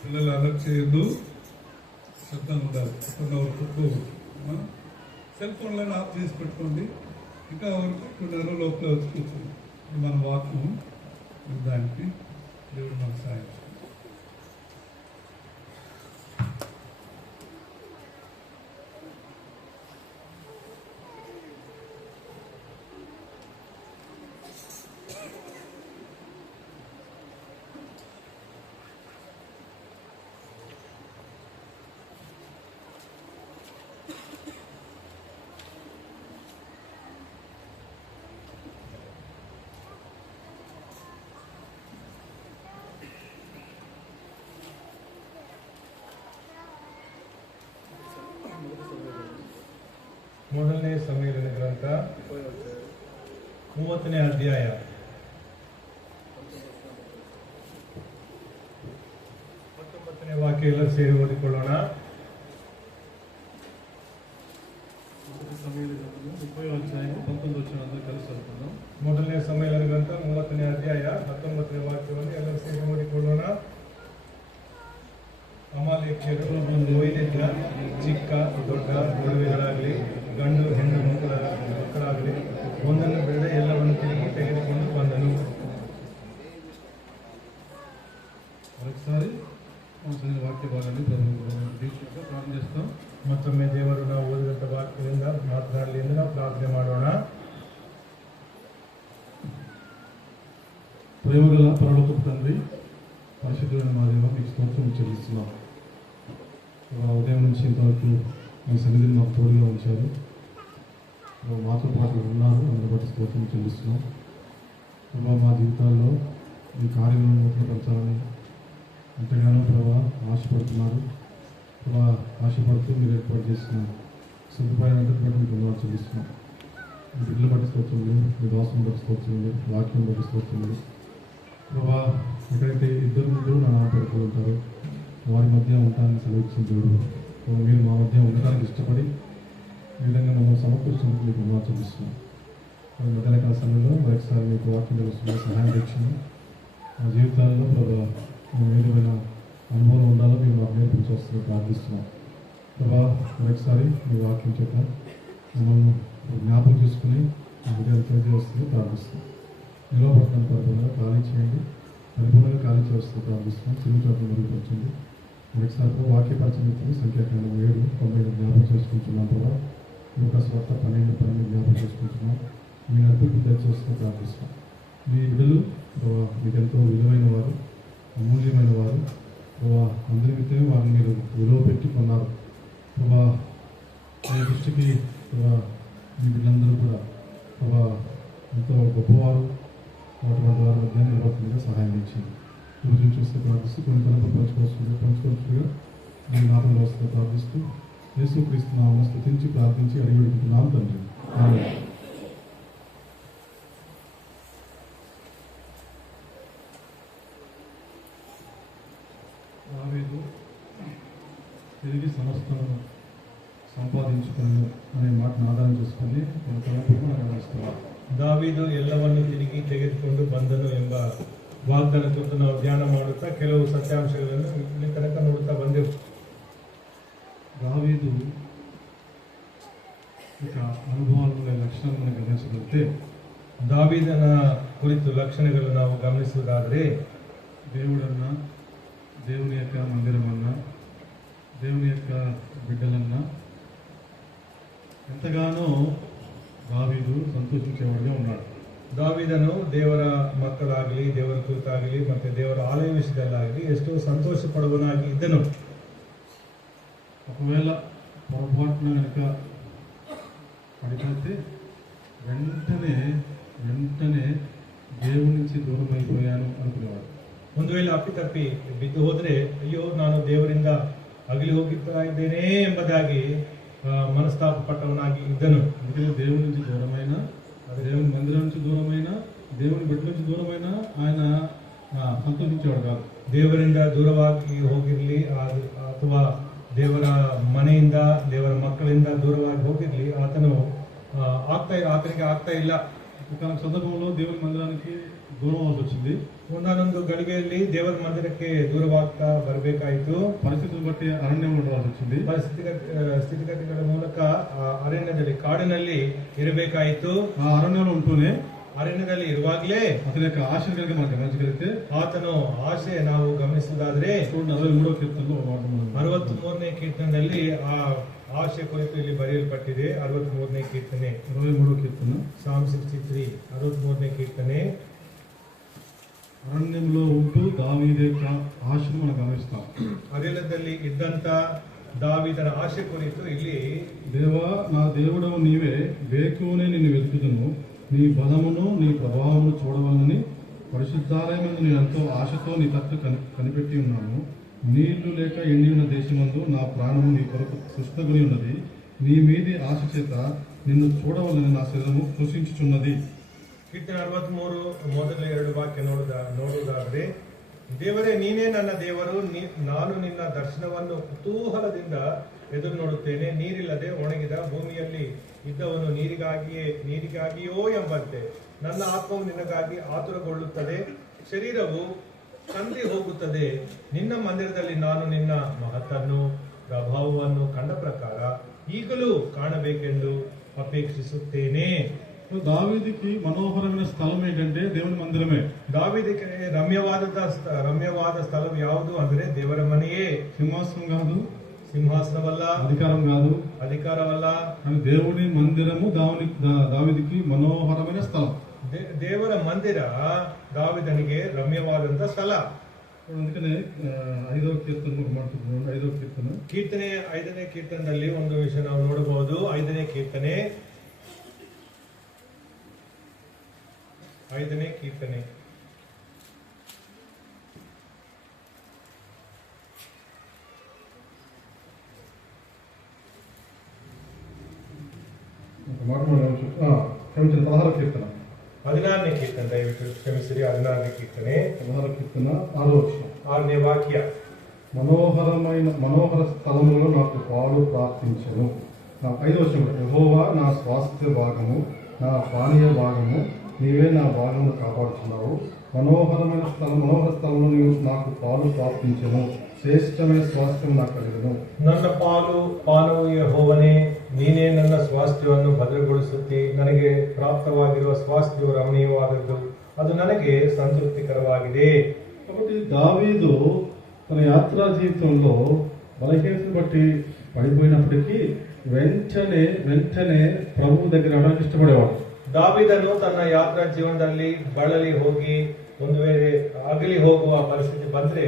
పిల్లలు అలర్ట్ చేయొద్దు, శబ్దం ఉండాలి. సెల్ ఫోన్లను ఆఫ్ చేసి పెట్టుకోండి. ఇంకా వరకు 2 లోపల వచ్చి కూర్చోండి. మన వాక్యం దానికి దేవుడు మనకు సాయం. ಮೊದಲನೇ ಸಮಯದ ಗ್ರಂಥ 30ನೇ ಅಧ್ಯಾಯ. ವಾಕ್ಯ ಎಲ್ಲ ಸೇರಿ ಓದಿಕೊಳ್ಳೋಣ. ಮೊದಲನೇ ಸಮಯದ ಗ್ರಂಥ 30ನೇ ಅಧ್ಯಾಯ 19ನೇ ವಾಕ್ಯವನ್ನು ಎಲ್ಲರೂ ಸೇರಿ ಓದಿಕೊಳ್ಳೋಣ. ಅಮಾಲೇಕ್ಯರು ವೈದ್ಯ ಚಿಕ್ಕ ದೊಡ್ಡ ಗೊಡವೆಗಳಾಗಲಿ ಗಂಡು ಹೆಣ್ಣು ಮಕ್ಕಳಾಗಲಿ ಒಂದನ್ನು ಬಿಡದೆ ಎಲ್ಲವನ್ನು ತಿರುಗಿ ತೆಗೆದುಕೊಂಡು ಬಂದನು. ఒకసారి వాక్యం వాక్య భాగాన్ని దీక్షగా ప్రార్థన చేస్తాం. ಮತ್ತೊಮ್ಮೆ ದೇವರು ನಾವು ಓದಿದಂಥ ವಾಕ್ಯದಿಂದ ಮಾತನಾಡಲಿ ಎಂದು ನಾವು ಪ್ರಾರ್ಥನೆ ಮಾಡೋಣ. ప్రేమగల పరలోకపు తండ్రి, పరిశుద్ధమైన మా దేవ, మీకు స్తోత్రం చెల్లిస్తున్నాం. ఉదయం నుంచి ఇంతవరకు మీ సన్నిధిని మాకు తోడుగా ఉంచారు. మాతో పాటు ఉన్నారు, అందులో బట్టి స్తోత్రం చెల్లిస్తున్నాం. మా జీవితాల్లో మీ కార్యక్రమం నూతనపరచాలని ఎంతగానో ప్రభావ ఆశపడుతున్నారు. ప్రభావ ఆశపడుతూ మీరు ఏర్పాటు చేసిన సదుపాయాలంటే బట్టి మీకు ధన్యవాదాలు చెల్లిస్తున్నాం. మీ బిడ్డలు బట్టి స్తోత్రం లేదు, మీ దాసుని బట్టి స్తోత్రం లేదు, వాక్యం బట్టి స్తోత్రం లేదు. ప్రభావ ఎక్కడైతే ఇద్దరు ముగ్గురు నా నామపడుతూ ఉంటారో వారి మధ్య ఉండడానికి సెలవిచ్చిన దేవుడు, మీరు మా మధ్య ఉండడానికి ఇష్టపడి ఈ విధంగా మమ్మల్ని సమకూర్చినందుకు మీకు ధన్యవాదాలు చెల్లిస్తున్నాం. మధ్యాహ్నకాల సమయంలో మరొకసారి మీకు వాక్యం తెలుస్తున్న సహాయం తెచ్చింది. మా జీవితాల్లో ప్రభావ విధమైన అనుభవం ఉండాలో మీరు మాకు నేర్పించి వస్తున్న ప్రార్థిస్తున్నాం. ప్రభావ మరొకసారి మీ వాక్యం చేత మమ్మల్ని జ్ఞాపకం చేసుకుని మా విజయాలు తెలియజేస్తుంది ప్రార్థిస్తున్నాం. నిలవబడుతున్న పరిపూర్ణంగా ఖాళీ చేయండి, పరిపూర్ణంగా ఖాళీ చేస్తూ ప్రార్థిస్తున్నాం. చిరుచాట్లు మెరుగుపరచండి. మరొకసారి వాక్యపరచని సంఖ్యాకాండం 7:9 జ్ఞాపకం చేసుకుంటున్నాం. ప్రభావ లూకాసు వార్త 12:12 జ్ఞాపకం చేసుకుంటున్నాం. మీ నడిపి దయచేస్తూ ప్రార్థిస్తున్నాం. మీ బిడ్డలు ప్రభావ మీకు ఎంతో విలువైన వారు, అమూల్యమైన వారు. ప్రభావ అందరికీ వారిని మీరు విలువ పెట్టి కొన్నారు. ప్రభావ మీ దృష్టికి ప్రభావ మీ బిడ్డలందరూ కూడా ప్రభావ ఎంతో గొప్పవారు, అటువంటి వారి మధ్య నిర్వహణగా సహాయం ఇచ్చింది. రోజును చూస్తే ప్రార్థిస్తూ కొన్ని తలపు పంచుకోవచ్చుగా మీ నామంలో వస్తూ ప్రార్థిస్తూ యేసుక్రీస్తు నామమున స్తుతించి ప్రార్థించి అడిగి పెడుతున్నాం తండ్రి. ఆమేన్. దావీదు తిరిగి సమస్తను సంపాదించుకుని అనే మాటను ఆధారం చేసుకుని కొన్ని తలపు గమనిస్తున్నారు. ದಾವೀದು ಎಲ್ಲವನ್ನು ತಿರುಗಿ ತೆಗೆದುಕೊಂಡು ಬಂದನು ಎಂಬ ವಾಗ್ದಾನ ಕುರಿತು ನಾವು ಧ್ಯಾನ ಮಾಡುತ್ತಾ ಕೆಲವು ಸತ್ಯಾಂಶಗಳನ್ನು ಇಲ್ಲಿ ತನಕ ನೋಡುತ್ತಾ ಬಂದೆವು. దావీదు ఇక అనుభవాల లక్షణాలను మనం గమనించగలిగితే ದಾವೀದನ ಕುರಿತು ಲಕ್ಷಣಗಳು ನಾವು ಗಮನಿಸುವುದಾದರೆ దేవుడన్నా, దేవుని యొక్క మందిరం అన్నా, దేవుని యొక్క బిడ్డలన్నా ఎంతగానో దావీదు సంతోషించేవాడుగా ఉన్నాడు. ದಾವೀದನು ದೇವರ ಮಕ್ಕಳಾಗಲಿ, ದೇವರ ಕುರಿತಾಗಲಿ ಮತ್ತೆ ದೇವರ ಆಲಯ ವಿಷಯದಲ್ಲಾಗಲಿ ಎಷ್ಟೋ ಸಂತೋಷ ಪಡುವನಾಗಿ ಇದ್ದನು. ఒకవేళ పొరపాటున కనుక పడిపోతే వెంటనే దేవుడి నుంచి దూరం అయిపోయాను అనుకునేవాడు. ಒಂದು ವೇಳೆ ಅಪ್ಪಿತಪ್ಪಿ ಬಿದ್ದು ಹೋದರೆ ಅಯ್ಯೋ ನಾನು ದೇವರಿಂದ ಅಗಲಿ ಹೋಗುತ್ತಾ ಇದ್ದೇನೆ ಎಂಬುದಾಗಿ మనస్తాప పట్టవనాಗಿ ఇద్దను. అందుకని దేవుడి నుంచి దూరమైన, దేవుని మందిరం నుంచి దూరమైన, దేవుని బిడ్డ నుంచి దూరమైన ఆయన ಸಂತೋಷಿಂಚೇವಾಡು ಕಾದು. ದೇವರಿಂದ ದೂರವಾಗಿ ಹೋಗಿರಲಿ ಅಥವಾ ದೇವರ ಮನೆಯಿಂದ, ದೇವರ ಮಕ್ಕಳಿಂದ ದೂರವಾಗಿ ಹೋಗಿರಲಿ, ಆತನಿಗೆ ಆಗ್ತಾ ಇಲ್ಲ. ఒక సందర్భంలో దేవుని మందిరానికి దూరం అవ్వాల్సి వచ్చింది. ಒಂದಾನೊಂದು ಗಳಿಗೆಯಲ್ಲಿ ದೇವರ ಮಂದಿರಕ್ಕೆ ದೂರವಾಗ್ತಾ ಬರಬೇಕಾಯಿತು. ಪರಿಸ್ಥಿತಿని ಬట్టి ಅರಣ್ಯ ఉండవలసి వచ్చింది. ಸ್ಥಿತಿಗತಿಗಳ ಮೂಲಕ ಅರಣ್ಯದಲ್ಲಿ, ಕಾಡಿನಲ್ಲಿ ಇರಬೇಕಾಯಿತು. ಆ ಅರಣ್ಯలో ఉంటూనే, ಅರಣ್ಯದಲ್ಲಿ ಇರುವಾಗಲೇ అతని యొక్క ఆశను కనుక మనం గమనించగలిగితే, ಆತನು ಆಶೆ ನಾವು ಗಮನಿಸುವುದಾದ್ರೆ 63వ కీర్తనలో 63ನೇ ಕೀರ್ತನೆಯಲ್ಲಿ ಆ ಆಶೆ ಕುರಿತು ಇಲ್ಲಿ ಬರೆಯಲ್ಪಟ್ಟಿದೆ. 63ನೇ ಕೀರ್ತನೆ, 23వ కీర్తన, Psalm 63, 63ನೇ ಕೀರ್ತನೆ. అరణ్యంలో ఉంటూ దావీదు యొక్క ఆశను మనం గమనిస్తాం. ಅರಣ್ಯದಲ್ಲಿ ಇದ್ದಂತ దావీదన ఆశ కురిತು ಇಲ್ಲಿ, దేవా నా దేవుడవు నీవే, వేకువనే నిన్ను వెతుకుదును, నీ బలమును నీ ప్రభావమును చూడవలనని పరిశుద్ధాలయమందు నేను ఎంతో ఆశతో నీ తట్టు కనిపెట్టి ఉన్నాను. నీళ్లు లేక ఎండి ఉన్న దేశమందు నా ప్రాణము నీ కొరకు కృష్ణగుని ఉన్నది. నీ మీది ఆశ చేత నిన్ను చూడవలని నా శరీరము కృషించుచున్నది. ಕೀರ್ತನೆ 63 ಮೊದಲ 2 ವಾಕ್ಯ ನೋಡುವುದಾದರೆ, ದೇವರೇ ನೀನೇ ನನ್ನ ದೇವರು, ನಾನು ನಿನ್ನ ದರ್ಶನವನ್ನು ಕುತೂಹಲದಿಂದ ಎದುರು ನೋಡುತ್ತೇನೆ. ನೀರಿಲ್ಲದೆ ಒಣಗಿದ ಭೂಮಿಯಲ್ಲಿ ಇದ್ದವನು ನೀರಿಗಾಗಿಯೋ ಎಂಬಂತೆ ನನ್ನ ಆತ್ಮವು ನಿನಗಾಗಿ ಆತುರಗೊಳ್ಳುತ್ತದೆ, ಶರೀರವು ಕಂದಿ ಹೋಗುತ್ತದೆ. ನಿನ್ನ ಮಂದಿರದಲ್ಲಿ ನಾನು ನಿನ್ನ ಮಹತ್ತನ್ನು, ಪ್ರಭಾವವನ್ನು ಕಂಡ ಪ್ರಕಾರ ಈಗಲೂ ಕಾಣಬೇಕೆಂದು ಅಪೇಕ್ಷಿಸುತ್ತೇನೆ. దావీదుకి మనోహరమైన స్థలం ఏంటంటే దేవుని మందిరమే. ದಾವೀದಕ್ಕೆ ರಮ್ಯವಾದ ಸ್ಥಳ ಯಾವುದು ಅಂದ್ರೆ ದೇವರ ಮನೆಯೇ. సింహాసనం కాదు, సింహాసనವಲ್ಲ, ಅಧಿಕಾರವಲ್ಲ, అని దేవుని మందిరము దావీదుకి మనోహరమైన స్థలం. ದೇವರ ಮಂದಿರ ದಾವೀದನಿಗೆ ರಮ್ಯವಾದಂತ ಸ್ಥಳ. అందుకనే 5వ కీರ್ತన ಮಾಡ್ತಿದ್ರು. 5వ ಕೀರ್ತನೆ 5ನೇ ಕೀರ್ತನದಲ್ಲಿ ಒಂದು ವಿಷಯ ನಾವು ನೋಡಬಹುದು. 5ನೇ ಕೀರ್ತನೆ ಹದಿನಾರನೇ ಕೀರ್ತನೆ ದಯವಿಟ್ಟು ಕ್ಷಮಿಸಿರಿ. 16ನೇ ಕೀರ್ತನೆ 6ನೇ ವಾಕ್ಯ. మనోహర స్థలములో నాకు పాలు ప్రార్థించను. 5వ వచనం, యెహోవా నా స్వాస్థ్య భాగము, నా పానీయ భాగము, నీవే నా భాగమును కాపాడుతున్నావు. మనోహర స్థలంలో నీవు నాకు పాలు ప్రార్థించను, ಶ್ರೇಷ್ಠమైన ಸ್ವಾಸ್ಥ್ಯವು నాకు కలిగను. ನನ್ನ ಪಾನವು ಯೆಹೋವನೇ, ನೀನೇ ನನ್ನ ಸ್ವಾಸ್ಥ್ಯವನ್ನು ಭದ್ರಗೊಳಿಸುತ್ತಿ. ನನಗೆ ಪ್ರಾಪ್ತವಾಗಿರುವ ಸ್ವಾಸ್ಥ್ಯವು ರಮಣೀಯವಾದದ್ದು, ಅದು ನನಗೆ ಸಂತೃಪ್ತಿಕರವಾಗಿದೆ. కాబట్టి దావీదు తన యాత్రా జీవితంలో బలహీనతను బట్టి పడిపోయినప్పటికీ వెంటనే ప్రభువు దగ్గర రావడానికి ఇష్టపడేవాడు. ದಾವೀದನು ತನ್ನ ಯಾತ್ರಾ ಜೀವನದಲ್ಲಿ ಬಳಲಿ ಹೋಗಿ ಒಂದು ವೇಳೆ ಅಗಲಿ ಹೋಗುವ ಪರಿಸ್ಥಿತಿ ಬಂದ್ರೆ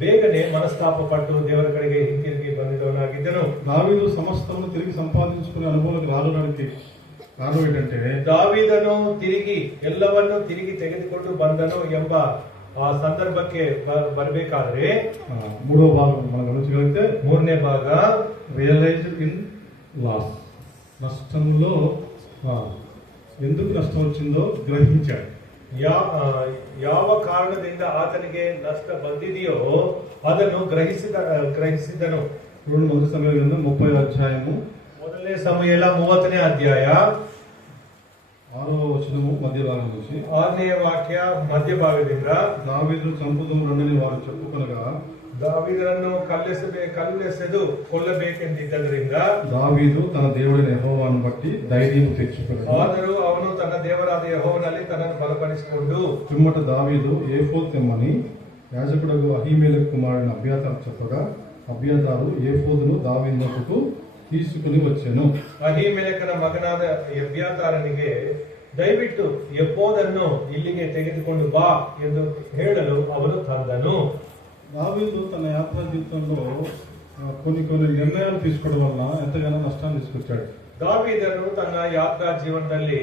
ಬೇಗನೆ ಮನಸ್ತಾಪ ಪಟ್ಟು ದೇವರ ಕಡೆಗೆ ಹಿಂತಿರುಗಿ ಬಂದಿದ್ದವನಾಗಿದ್ದನು. దావీదు సమస్తವನ್ನು తిరిగి సంపాదించుకునే అనుభవంలోకి రావడానికి ಕಾರಣ ఏంటంటే, ದಾವೀದನು ಎಲ್ಲವನ್ನು ತಿರುಗಿ ತೆಗೆದುಕೊಂಡು ಬಂದನು ಎಂಬ ಆ ಸಂದರ್ಭಕ್ಕೆ ಬರಬೇಕಾದ್ರೆ 3వ ಭಾಗ మనం గమనించగలిగితే, 3ನೇ ಭಾಗ రియలైజ్డ్ ఇన్ లాస్, నష్టంలో ఎందుకు నష్టం వచ్చిందో ಗ್ರಹಿಂಚಾడు. ಯಾವ ಕಾರಣದಿಂದ ಆತನಿಗೆ ನಷ್ಟ ಬಂದಿದೆಯೋ ಅದನ್ನು ಗ್ರಹಿಸಿದನು. ಮೊದಲ ಸಮಯದಿಂದ 30వ ಅಧ್ಯಾಯము, ಮೊದಲನೇ ಸಮಯಲ 30ನೇ ಅಧ್ಯಾಯ 6వ ವಚನము ಮಧ್ಯಭಾಗం నుంచి 6ನೇ ವಾಕ್ಯ ಮಧ್ಯಭಾಗದಿಂದ, దావీదు చంపుదుము రండని వారు చెప్పుకొనగా, ದಾವೀದನನ್ನು ಕಲ್ಲೆಸೆದು ಕೊಲ್ಲಬೇಕೆಂದಿದ್ದರಿಂದ దావీదు తన దేవుడైన యెహోవాను బట్టి ధైర్యం తెచ్చుకున్నాడు. ಆದರೂ ಅವನು ತನ್ನ ದೇವರಾದ ಯೆಹೋವನಲ್ಲಿ ತನ್ನನ್ನು ಬಲಪಡಿಸಿಕೊಂಡು, పిమ్మట దావీదు ఏఫోదు తెమ్మని యాజకుడగు అహీమెలెకు కుమారుడైన అబ్యాతారు చెప్పగా, అబ్యాతారు ఏఫోదును దావీదు వద్దకు తీసుకుని వచ్చెను. ಅಹೀಮೆಲೆಕನ ಮಗನಾದ ಎಬ್ಯಾತಾರನಿಗೆ ದಯವಿಟ್ಟು ಎಫೋದನ್ನು ಇಲ್ಲಿಗೆ ತೆಗೆದುಕೊಂಡು ಬಾ ಎಂದು ಹೇಳಲು ಅವನು ತಂದನು. దావీదు తన యాత్రా జీవితంలో కొన్ని నిర్ణయాలు తీసుకోవడం వలన ఎంతగానో నష్టాన్ని తీసుకొచ్చాడు. ದಾವೀದನು ತನ್ನ ಯಾತ್ರಾ ಜೀವನದಲ್ಲಿ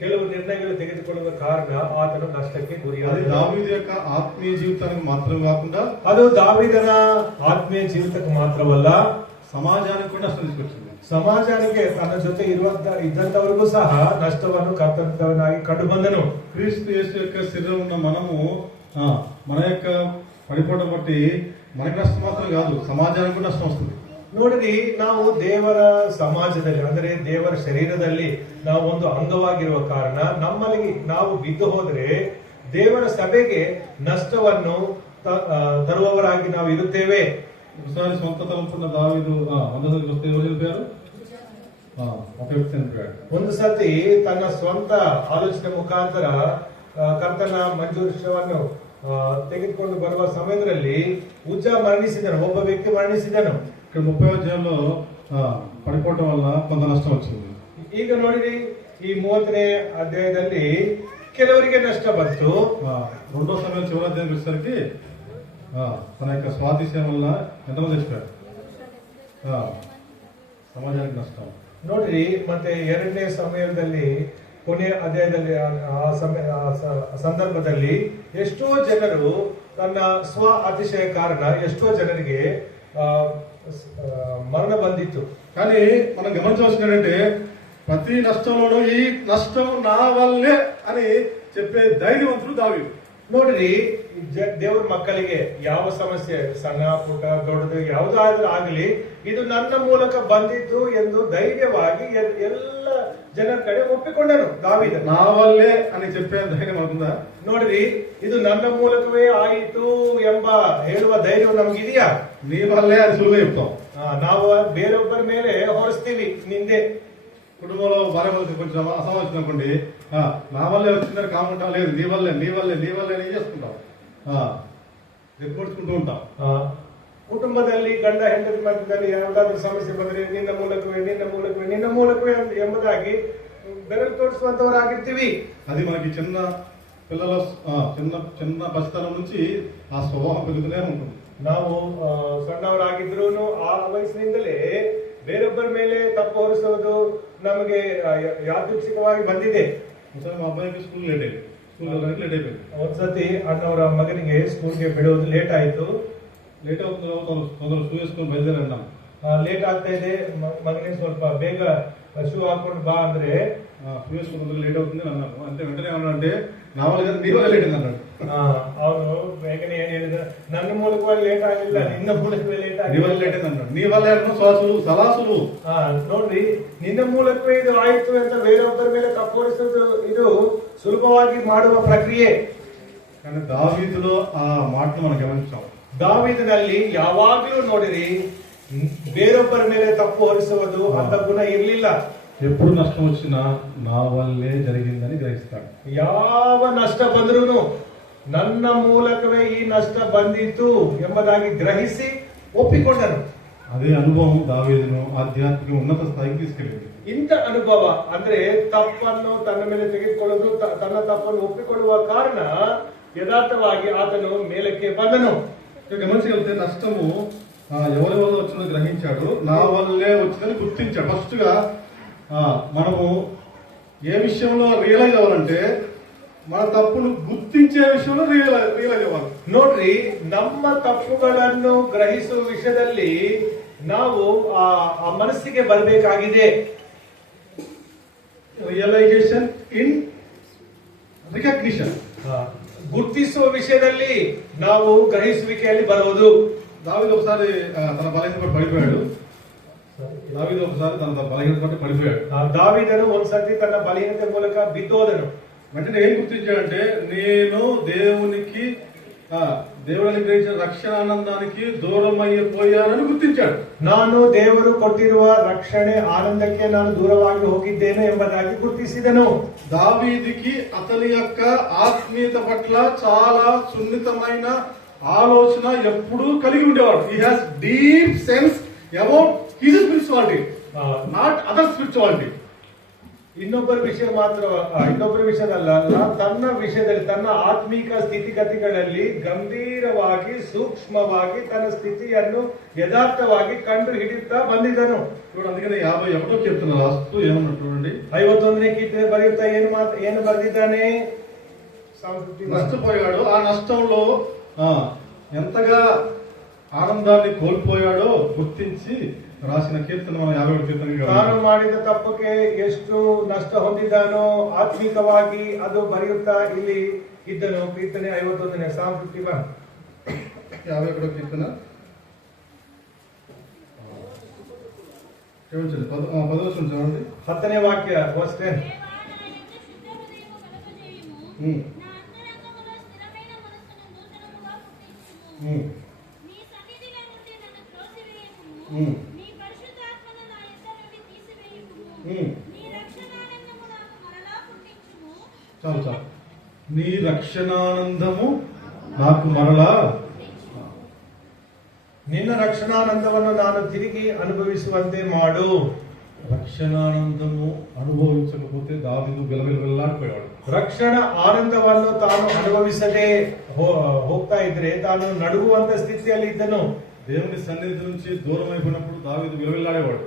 ಕೆಲವು ನಿರ್ಣಯಗಳು ತೆಗೆದುಕೊಳ್ಳುವ ಕಾರಣ ಆತನು ನಷ್ಟಕ್ಕೆ ಗುರಿಯಾದ. దావీదు యొక్క ఆత్మీయ జీవితానికి మాత్రం కాకుండా, ಅದು ದಾವೀದನ ಆತ್ಮೀಯ ಜೀವಿತಕ್ಕೆ ಮಾತ್ರವಲ್ಲ, ಸಮಾಜಾనికి ಕೂಡ ನಷ್ಟ తీసుకొచ్చింది. ಸಮಾಜಕ್ಕೆ ತನ್ನ ಜೊತೆ ಇದ್ದಂತವರಿಗೂ ಸಹ ನಷ್ಟವನ್ನು ಕರ್ತವ್ಯನಾಗಿ ಕಂಡು ಬಂದನು. క్రీస్తు యేసు యొక్క శరీరం ఉన్న మనము మన యొక్క పడిపోవడం బట్టి మనకి ನಷ್ಟ ಮಾತ್ರ కాదు, ಸಮಾಜಾనికి ಕೂಡ ನಷ್ಟ వస్తుంది. ನೋಡಿರಿ, ನಾವು ದೇವರ ಸಮಾಜದಲ್ಲಿ ಅಂದರೆ ದೇವರ ಶರೀರದಲ್ಲಿ ನಾವು ಒಂದು ಅಂಗವಾಗಿರುವ ಕಾರಣ ನಮ್ಮಲ್ಲಿ ನಾವು ಬಿದ್ದು ಹೋದರೆ ದೇವರ ಸಭೆಗೆ ನಷ್ಟವನ್ನು ತರುವವರಾಗಿ ನಾವು ಇರುತ್ತೇವೆ. ఒకసారి సొంత తలంపున్న దావీదు వందకి వస్తే ఎవరు చెప్పారు? ఒక వ్యక్తి చనిపోయాడు. ಒಂದು ಸತಿ ತನ್ನ ಸ್ವಂತ ಆಲೋಚನೆ ಮುಖಾಂತರ ಕರ್ತನ ಮಂಜೂಷವನ್ನು ತೆಗೆದುಕೊಂಡು ಬರುವ ಸಮಯದಲ್ಲಿ ಉಜ್ಜ ಮರಣಿಸಿದನು, ಒಬ್ಬ ವ್ಯಕ್ತಿ ಮರಣಿಸಿದನು. ఇక్కడ 30వ అధ్యాయంలో పడిపోవడం వల్ల కొంత నష్టం వచ్చింది. ಈಗ ನೋಡಿರಿ, ಈ 30ನೇ ಅಧ್ಯಾಯದಲ್ಲಿ ಕೆಲವರಿಗೆ ನಷ್ಟ ಬಂತು. 2వ సమయం చివరి అధ్యాయం వచ్చేసరికి తన యొక్క స్వాతిశయం వల్ల ఎంతమంది చచ్చిపోయారు? సమాజానికి నష్టం. ನೋಡ್ರಿ, ಮತ್ತೆ 2ನೇ ಸಮಯದಲ್ಲಿ ಕೊನೆಯ ಅಧ್ಯಾಯದಲ್ಲಿ ಆ ಸಂದರ್ಭದಲ್ಲಿ ಎಷ್ಟೋ ಜನರು ತನ್ನ ಸ್ವ ಅತಿಶಯ ಕಾರಣ ಎಷ್ಟೋ ಜನರಿಗೆ మరణ బంధిತ್ತು. కానీ మనం గమనించవలసింది ఏంటంటే, ప్రతి నష్టంలోనూ ఈ నష్టం నా వల్లే అని చెప్పే ధైర్యవంతుడు దావీదు. ನೋಡ್ರಿ, ದೇವ್ರ ಮಕ್ಕಳಿಗೆ ಯಾವ ಸಮಸ್ಯೆ ಸಣ್ಣ ಪುಟ್ಟ ದೊಡ್ಡದು ಯಾವುದಾದ್ರೂ ಆಗಲಿ ಇದು ನನ್ನ ಮೂಲಕ ಬಂದಿದ್ದು ಎಂದು ಧೈರ್ಯವಾಗಿ ಎಲ್ಲ ಜನರ ಕಡೆ ಒಪ್ಪಿಕೊಂಡನು ದಾವೀದ. నా వల్లే అని చెప్పే ధైర్యం అవుతుందా? ನೋಡ್ರಿ, ಇದು ನನ್ನ ಮೂಲಕವೇ ಆಯಿತು ಎಂಬ ಹೇಳುವ ಧೈರ್ಯ ನಮ್ಗಿದೆಯಾ? నీ వల్లే అని సులువుగా చెప్తాం. ನಾವು ಬೇರೊಬ್ಬರ ಮೇಲೆ ಹೊರಿಸ್ತೀವಿ ನಿಂದೆ. కుటుంబంలో భార్య భర్తలు కొంచెం అసమర్థం అనుకోండి, నా వల్లే వచ్చిందని కాముంటాం, లేదు నీ వల్లే అని చేసుకుంటాం, ఎత్తుకొడుచుకుంటూ ఉంటాం. ಕುಟುಂಬದಲ್ಲಿ ಗಂಡ ಹೆಂಡತಿ ಮಧ್ಯದಲ್ಲಿ ಯಾವುದಾದ್ರೂ ಸಮಸ್ಯೆ ಬಂದ್ರೆ ನಿನ್ನ ಮೂಲಕವೇ ಎಂಬುದಾಗಿ ಬೆರಳು ತೋರಿಸುವಂತವರಾಗಿರ್ತೀವಿ. అది మనకి చిన్న పిల్లల చిన్న పసితనం నుంచి ఆ స్వభావం పెరుగుతూనే ఉంటుంది. ನಾವು ಸಣ್ಣವರಾಗಿದ್ರು ಆ ವಯಸ್ಸಿನಿಂದಲೇ ಬೇರೊಬ್ಬರ ಮೇಲೆ ತಪ್ಪು ಹೊರಿಸೋದು ನಮಗೆ ಯಾದೃಚ್ಛಿಕವಾಗಿ ಬಂದಿದೆ. మా అబ్బాయికి స్కూల్ లేట్ అయిపోయింది. ಒಂದ್ಸತಿ ಅಣ್ಣವರ ಮಗನಿಗೆ ಸ್ಕೂಲ್ಗೆ ಬಿಡೋದು ಲೇಟ್ ಆಯ್ತು. ಲೇಟ್ అవుతుంది తొందరగా షూ వేసుకొని బయలుదేరన్నాం. ಲೇಟ್ ಆಗ್ತಾ ಇದೆ, ಮಗನಿಗೆ ಸ್ವಲ್ಪ ಬೇಗ ಶೂ ಹಾಕೊಂಡು ಬಾ ಅಂದ್ರೆ షూ వేసుకున్నందుకు లేట్ అవుతుంది అన్నాను. అంటే వెంటనే ఏమన్నాడంటే నా వల్ల కదా నీ వల్ల లేట్ అయింది అన్నాడు. ಅವನು ಬೇಗನೆ ಏನ್ ಹೇಳಿದ, ನನ್ನ ಮೂಲಕವಾಗಿ ಲೇಟ್ ಆಗಿಲ್ಲ, ನಿನ್ನ ಮೂಲಕವೇ ಲೇಟ್ ಆಗಿ నీ వల్ల లేట్ అయింది అన్నాడు. నీ వల్ల సలాసులు ನೋಡ್ರಿ, ನಿನ್ನ ಮೂಲಕವೇ ಇದು ಆಯ್ತು ಅಂತ ಬೇರೊಬ್ಬರ ಮೇಲೆ ತಪ್ಪೋರಿಸುವುದು ಇದು ಸುಲಭವಾಗಿ ಮಾಡುವ ಪ್ರಕ್ರಿಯೆ. కానీ దావీదులో ఆ మాటను మనం గమనించాం. ದಾವೀದನಲ್ಲಿ ಯಾವಾಗಲೂ ನೋಡಿರಿ, ಬೇರೊಬ್ಬರ ಮೇಲೆ ತಪ್ಪು ಹೊರಿಸುವುದು ಅಂತ ಗುಣ ಇರಲಿಲ್ಲ. ఎప్పుడు నష్టం వచ్చినా నా వల్లే జరిగిందని గ్రహిస్తాడు. ಯಾವ ನಷ್ಟ ಬಂದ್ರೂ ನನ್ನ ಮೂಲಕವೇ ಈ ನಷ್ಟ ಬಂದಿತ್ತು ಎಂಬುದಾಗಿ ಗ್ರಹಿಸಿ ಒಪ್ಪಿಕೊಂಡನು. అదే అనుభవం దావీదును ఆధ్యాత్మిక ఉన్నత స్థాయికి తీసుకెళ్ళింది. ಇಂಥ ಅನುಭವ ಅಂದ್ರೆ ತಪ್ಪನ್ನು ತನ್ನ ಮೇಲೆ ತೆಗೆದುಕೊಳ್ಳೋದು, ತನ್ನ ತಪ್ಪನ್ನು ಒಪ್ಪಿಕೊಳ್ಳುವ ಕಾರಣ యథార్థವಾಗಿ ఆతను మేలಕ್ಕೆ ಬಂದನು. గమనించగలిగితే నష్టము ఎవరి వల్ల వచ్చిందో గ్రహించాడు, నా వల్లే వచ్చిందని గుర్తించాడు. ఫస్ట్ గా మనము ఏ విషయంలో రియలైజ్ అవ్వాలంటే మన తప్పును గుర్తించే విషయంలో రియలైజ్ అవ్వాలి. ನೋಡ್ರಿ, ನಮ್ಮ ತಪ್ಪುಗಳನ್ನು ಗ್ರಹಿಸುವ ವಿಷಯದಲ್ಲಿ ನಾವು ಆ ಮನಸ್ಸಿಗೆ ಬರಬೇಕಾಗಿದೆ. రియలైజేషన్ ఇన్ రికగ్నిషన్, ಗುರ್ತಿಸುವ ವಿಷಯದಲ್ಲಿ ನಾವು ಗ್ರಹಿಸುವಿಕೆಯಲ್ಲಿ ಬರುವುದು. దావీదు ఒకసారి తన బలహీనత పడిపోయాడు. దావీదను ಒಂದ್ಸತಿ ತನ್ನ ಬಲಹೀನತೆ ಮೂಲಕ ಬಿದ್ದೋದನು. వెంటనే ఏం గుర్తించాడంటే, నేను దేవునికి గ్రహించిన రక్షణానందానికి దూరం అయిపోయానని గుర్తించాడు. ನಾನು ದೇವರು ಕೊಟ್ಟಿರುವ ರಕ್ಷಣೆ ಆನಂದಕ್ಕೆ ನಾನು ದೂರವಾಗಿ ಹೋಗಿದ್ದೇನೆ ಎಂಬುದಾಗಿ ಗುರುತಿಸಿದನು. దావీదుకి అతని యొక్క ఆత్మీయత పట్ల చాలా సున్నితమైన ఆలోచన ఎప్పుడూ కలిగి ఉండేవాడు. He has deep sense about his spirituality, not other spirituality. ಇನ್ನೊಬ್ಬರ ವಿಷಯದಲ್ಲ, ತನ್ನ ವಿಷಯದಲ್ಲಿ, ತನ್ನ ಆತ್ಮೀಕ ಸ್ಥಿತಿಗತಿಗಳಲ್ಲಿ ಗಂಭೀರವಾಗಿ ಸೂಕ್ಷ್ಮವಾಗಿ ತನ್ನ ಸ್ಥಿತಿಯನ್ನು ಯಥಾರ್ಥವಾಗಿ ಕಂಡು ಹಿಡಿಯುತ್ತಾ ಬಂದಿದ್ದನು. అందుకని 51వ కీర్తన రాస్తూ ఏమన్నా చూడండి, 51ನೇ ಕೀರ್ತನೆ ಬರೆಯುತ್ತಾ ಏನು ಬರೆದಿದ್ದಾನೆ? నష్టపోయాడు, ఆ నష్టంలో ఎంతగా ఆనందాన్ని కోల్పోయాడో గుర్తించి రాసిన కీర్తన 51వ కీర్తన. ತಾನು ಮಾಡಿದ ತಪ್ಪಕ್ಕೆ ಎಷ್ಟು ನಷ್ಟ ಹೊಂದಿದ್ದಾನೋ ಆತ್ಮಿಕವಾಗಿ ಅದು ಬರೆಯುತ್ತಾ ಇಲ್ಲಿ ಇದ್ದನು. ಕೀರ್ತನೆ 51ನೇ, Psalm 51. 51వ కీర్తన 10ನೇ ವಾಕ್ಯ, verse 10. చాలు చాలు. నీ రక్షణానందము నాకు మరలా, ನಿನ್ನ ರಕ್ಷಣಾನಂದವನ್ನು ನಾನು ತಿರುಗಿ ಅನುಭವಿಸುವಂತೆ ಮಾಡು. రక్షణానందము అనుభవించకపోతే దావీదు విలవిలవిల్లాడిపోయాడు. ರಕ್ಷಣ ಆನಂದವನ್ನು ತಾನು ಅನುಭವಿಸದೆ ಹೋಗ್ತಾ ಇದ್ರೆ ತಾನು ನಡುಗುವಂತ ಸ್ಥಿತಿಯಲ್ಲಿ ಇದ್ದನು. దేవుని సన్నిధి నుంచి దూరం అయిపోయినప్పుడు దావీదు విలవిల్లాడేవాడు.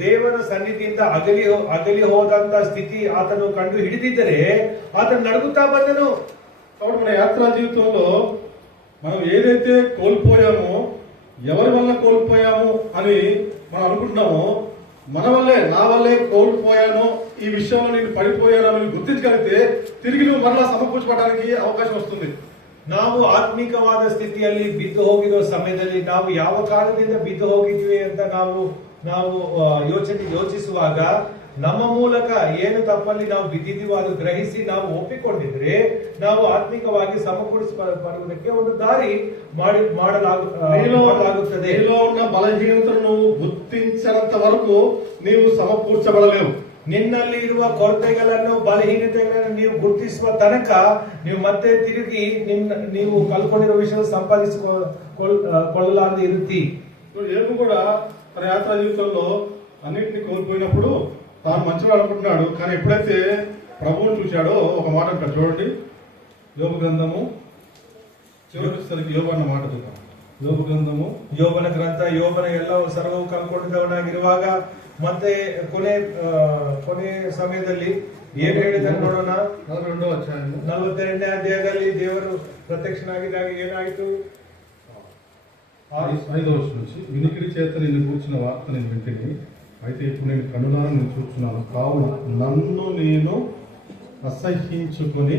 ದೇವರ ಸನ್ನಿಧಿಯಿಂದ ಅಗಲಿ ಹೋದಂತ ಸ್ಥಿತಿ ಆತನು ಕಂಡು ಹಿಡಿದಿದ್ದರೆ ಆತನು ನಡುಗುತ್ತಾ ಬಂದನು. కాబట్టి మన యాత్రా జీవితంలో మనం ఏదైతే కోల్పోయామో, ఎవరి వల్ల కోల్పోయాము అని మనం అనుకుంటున్నామో, మన వల్లే, నా వల్లే కోల్పోయానో, ఈ విషయంలో నేను పడిపోయాను అని గుర్తించగలిగితే తిరిగి నువ్వు మరలా సమకూర్చబడడానికి అవకాశం వస్తుంది. ನಾವು ಆತ್ಮಿಕವಾದ ಸ್ಥಿತಿಯಲ್ಲಿ ಬಿದ್ದು ಹೋಗಿರೋ ಸಮಯದಲ್ಲಿ ನಾವು ಯಾವ ಕಾರಣದಿಂದ ಬಿದ್ದು ಹೋಗಿದ್ವಿ ಅಂತ ನಾವು ಯೋಚಿಸುವಾಗ ನಮ್ಮ ಮೂಲಕ ಏನು ತಪ್ಪಲ್ಲಿ ನಾವು ಬಿದ್ದಿದ್ದೀವೋ ಅದು ಗ್ರಹಿಸಿ ನಾವು ಒಪ್ಪಿಕೊಂಡಿದ್ರೆ ನಾವು ಆತ್ಮಿಕವಾಗಿ ಸಮಕೂಡಿಸಲ್ಪಡುವುದಕ್ಕೆ ಒಂದು ದಾರಿ ಮಾಡಲಾಗುತ್ತದೆ. నీలో ఉన్న బలహీనతను నువ్వు గుర్తించినంత వరకు నీవు సమకూర్చబడలేవు. ನಿನ್ನಲ್ಲಿ ಇರುವ ಕೊರತೆಗಳನ್ನು ಬಲಹೀನತೆಗಳನ್ನು ನೀವು ಗುರುತಿಸುವ ತನಕ ನೀವು ಮತ್ತೆ ತಿರುಗಿ ನೀವು ಕಲ್ಕೊಂಡಿರುವ ವಿಷಯ సంపాదించుಕೊಳ್ಳಲಾರದೆ ಇರುತ್ತಿ. ఏబు కూడా తన యాత్రా జీవితంలో అన్నింటినీ కోల్పోయినప్పుడు తాను మంచివాడు అనుకుంటున్నాడు. కానీ ఎప్పుడైతే ప్రభువుని చూశాడో ఒక మాట అంటాడు చూడండి. యోబు గ్రంథము చివరికి యోబు అన్న మాట చూద్దాం. యోబు గ్రంథము ಯೋಬನ ಗ್ರಂಥ ಯೋಬನ ಎಲ್ಲವೂ ಸರ್ವವು ಕಲ್ಕೊಂಡಿದ್ದವನಾಗಿರುವಾಗ ಮತ್ತೆ ಕೊನೆ ಸಮಯದಲ್ಲಿ ಏನ್ ಹೇಳಿದಾರೆ ನೋಡೋಣ. 42వ అధ్యాయము 42ನೇ ಅಧ್ಯಾಯದಲ್ಲಿ ದೇವರು ಪ್ರತ್ಯಕ್ಷನಾಗಿದ್ದಾಗ ಏನಾಯಿತು? 5వ వచనం నుంచి వినికిడి చేత నిన్ను కూర్చున్న వార్త నేను వింటిని, అయితే ఇప్పుడు నేను కన్నులారా నేను చూస్తున్నాను, కావున నన్ను నేను అసహ్యించుకొని